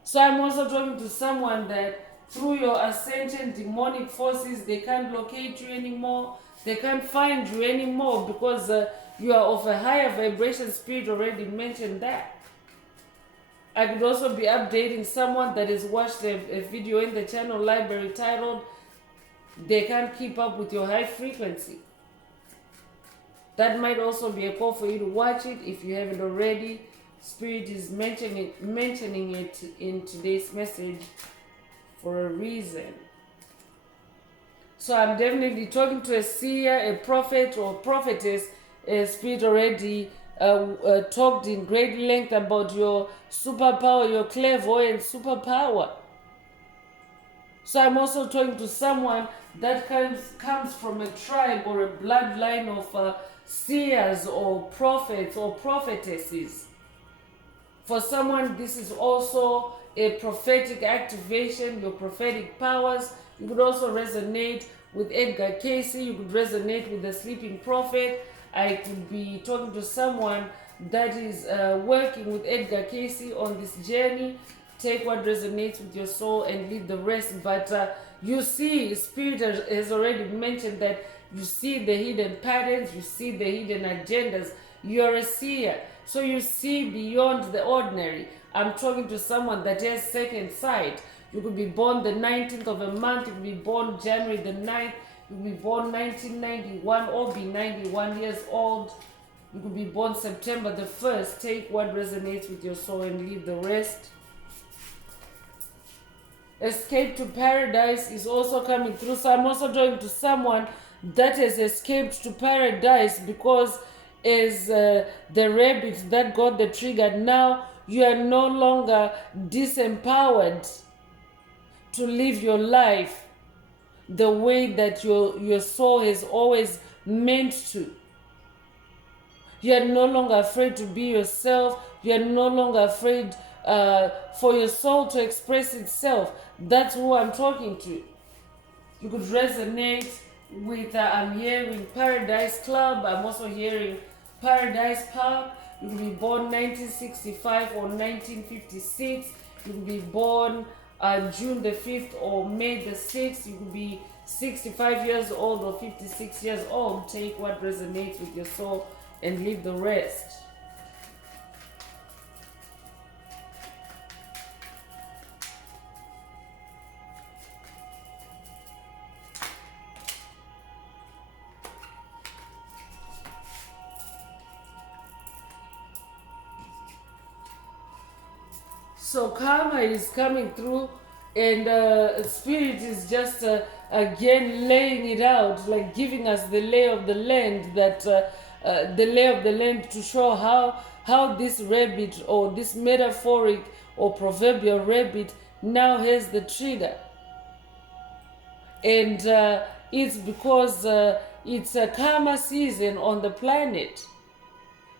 So I'm also talking to someone that through your ascension, demonic forces, they can't locate you anymore. They can't find you anymore, because you are of a higher vibration. Spirit already mentioned that. I could also be updating someone that has watched a video in the channel library titled "They Can't Keep Up with Your High Frequency." That might also be a call for you to watch it if you haven't already. Spirit is mentioning it in today's message for a reason. So I'm definitely talking to a seer, a prophet, or prophetess. Spirit already talked in great length about your superpower, your clairvoyant superpower. So I'm also talking to someone that comes from a tribe or a bloodline of seers or prophets or prophetesses. For someone, this is also a prophetic activation, your prophetic powers. You could also resonate with Edgar Cayce. You could resonate with the sleeping prophet. I could be talking to someone that is working with Edgar Cayce on this journey. Take what resonates with your soul and leave the rest. But you see, Spirit has already mentioned that you see the hidden patterns, you see the hidden agendas. You're a seer, so you see beyond the ordinary. I'm talking to someone that has second sight. You could be born the 19th of a month, you could be born January the 9th, you could be born 1991 or be 91 years old. You could be born September the 1st. Take what resonates with your soul and leave the rest. Escape to paradise is also coming through. So I'm also talking to someone that has escaped to paradise because as the rabbit that got the trigger. Now you are no longer disempowered to live your life the way that your soul has always meant to. You are no longer afraid to be yourself. You are no longer afraid for your soul to express itself. That's who I'm talking to. You could resonate with, I'm hearing Paradise Club. I'm also hearing Paradise Park. You could be born 1965 or 1956. You could be born June the 5th or May the 6th. You could be 65 years old or 56 years old. Take what resonates with your soul and leave the rest. So karma is coming through, and spirit is just again laying it out, like giving us the lay of the land, that the lay of the land, to show how this rabbit, or this metaphoric or proverbial rabbit, now has the trigger. And it's because it's a karma season on the planet.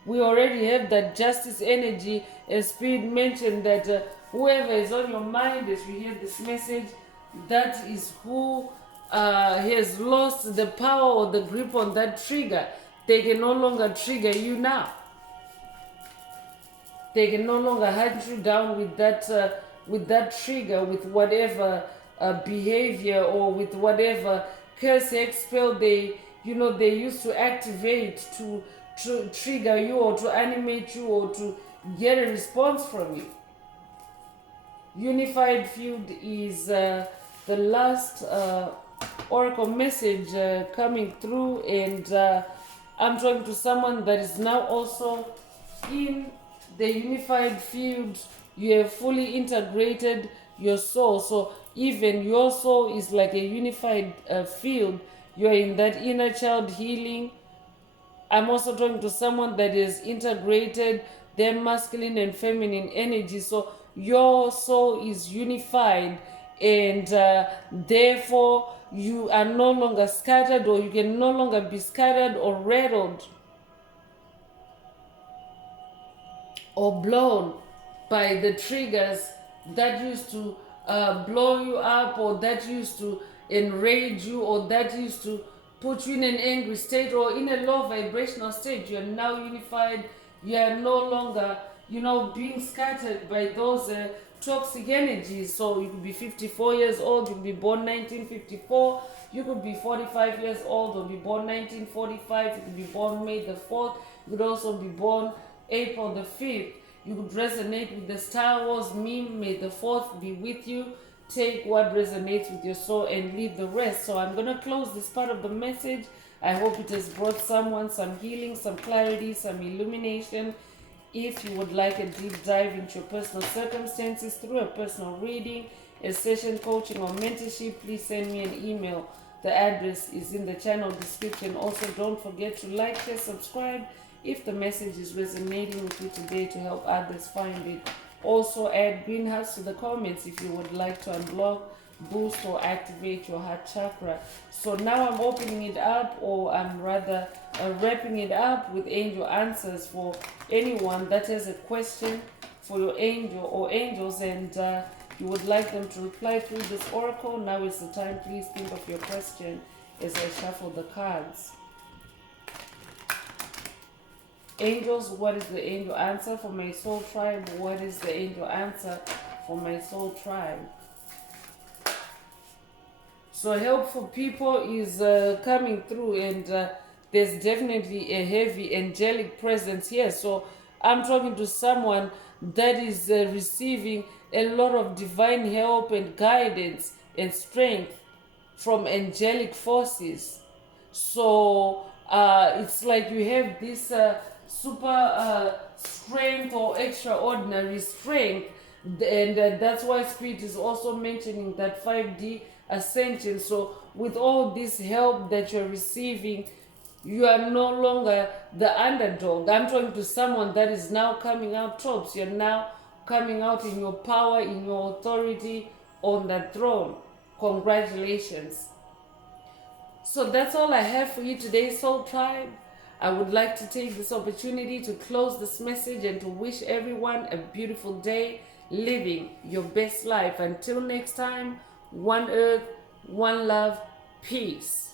We already have that justice energy, and spirit mentioned that whoever is on your mind as you hear this message, that is who has lost the power or the grip on that trigger. They can no longer trigger you now. They can no longer hunt you down with that trigger, with whatever behavior, or with whatever curse expel they used to activate to trigger you, or to animate you, or to get a response from you. Unified field is the last oracle message coming through, and I'm talking to someone that is now also in the unified field. You have fully integrated your soul, so even your soul is like a unified field. You're in that inner child healing. I'm also talking to someone that is integrated their masculine and feminine energy. So your soul is unified, and therefore you are no longer scattered, or you can no longer be scattered or rattled or blown by the triggers that used to blow you up, or that used to enrage you, or that used to put you in an angry state or in a low vibrational state. You are now unified. You are no longer, being scattered by those toxic energies. So you could be 54 years old, you could be born 1954, you could be 45 years old, or be born 1945, you could be born May the 4th, you could also be born April the 5th. You could resonate with the Star Wars meme, May the 4th be with you. Take what resonates with your soul and leave the rest. So I'm going to close this part of the message. I hope it has brought someone some healing, some clarity, some illumination. If you would like a deep dive into your personal circumstances through a personal reading, a session coaching, or mentorship, please send me an email. The address is in the channel description. Also, don't forget to like, share, subscribe if the message is resonating with you today, to help others find it. Also, add green hearts to the comments if you would like to unblock, boost, or activate your heart chakra. So now I'm opening it up, or I'm rather wrapping it up with angel answers for anyone that has a question for your angel or angels, and you would like them to reply through this oracle. Now is the time. Please think of your question as I shuffle the cards. Angels, what is the angel answer for my soul tribe? What is the angel answer for my soul tribe? So help for people is coming through, and there's definitely a heavy angelic presence here. So I'm talking to someone that is receiving a lot of divine help and guidance and strength from angelic forces. So it's like you have this super strength, or extraordinary strength, and that's why Spirit is also mentioning that 5D Ascension. So with all this help that you're receiving You are no longer the underdog. I'm talking to someone that is now coming out tops. You're now coming out in your power, in your authority on the throne. Congratulations. So that's all I have for you today, Soul Tribe. I would like to take this opportunity to close this message and to wish everyone a beautiful day, living your best life. Until next time, one earth, one love, peace.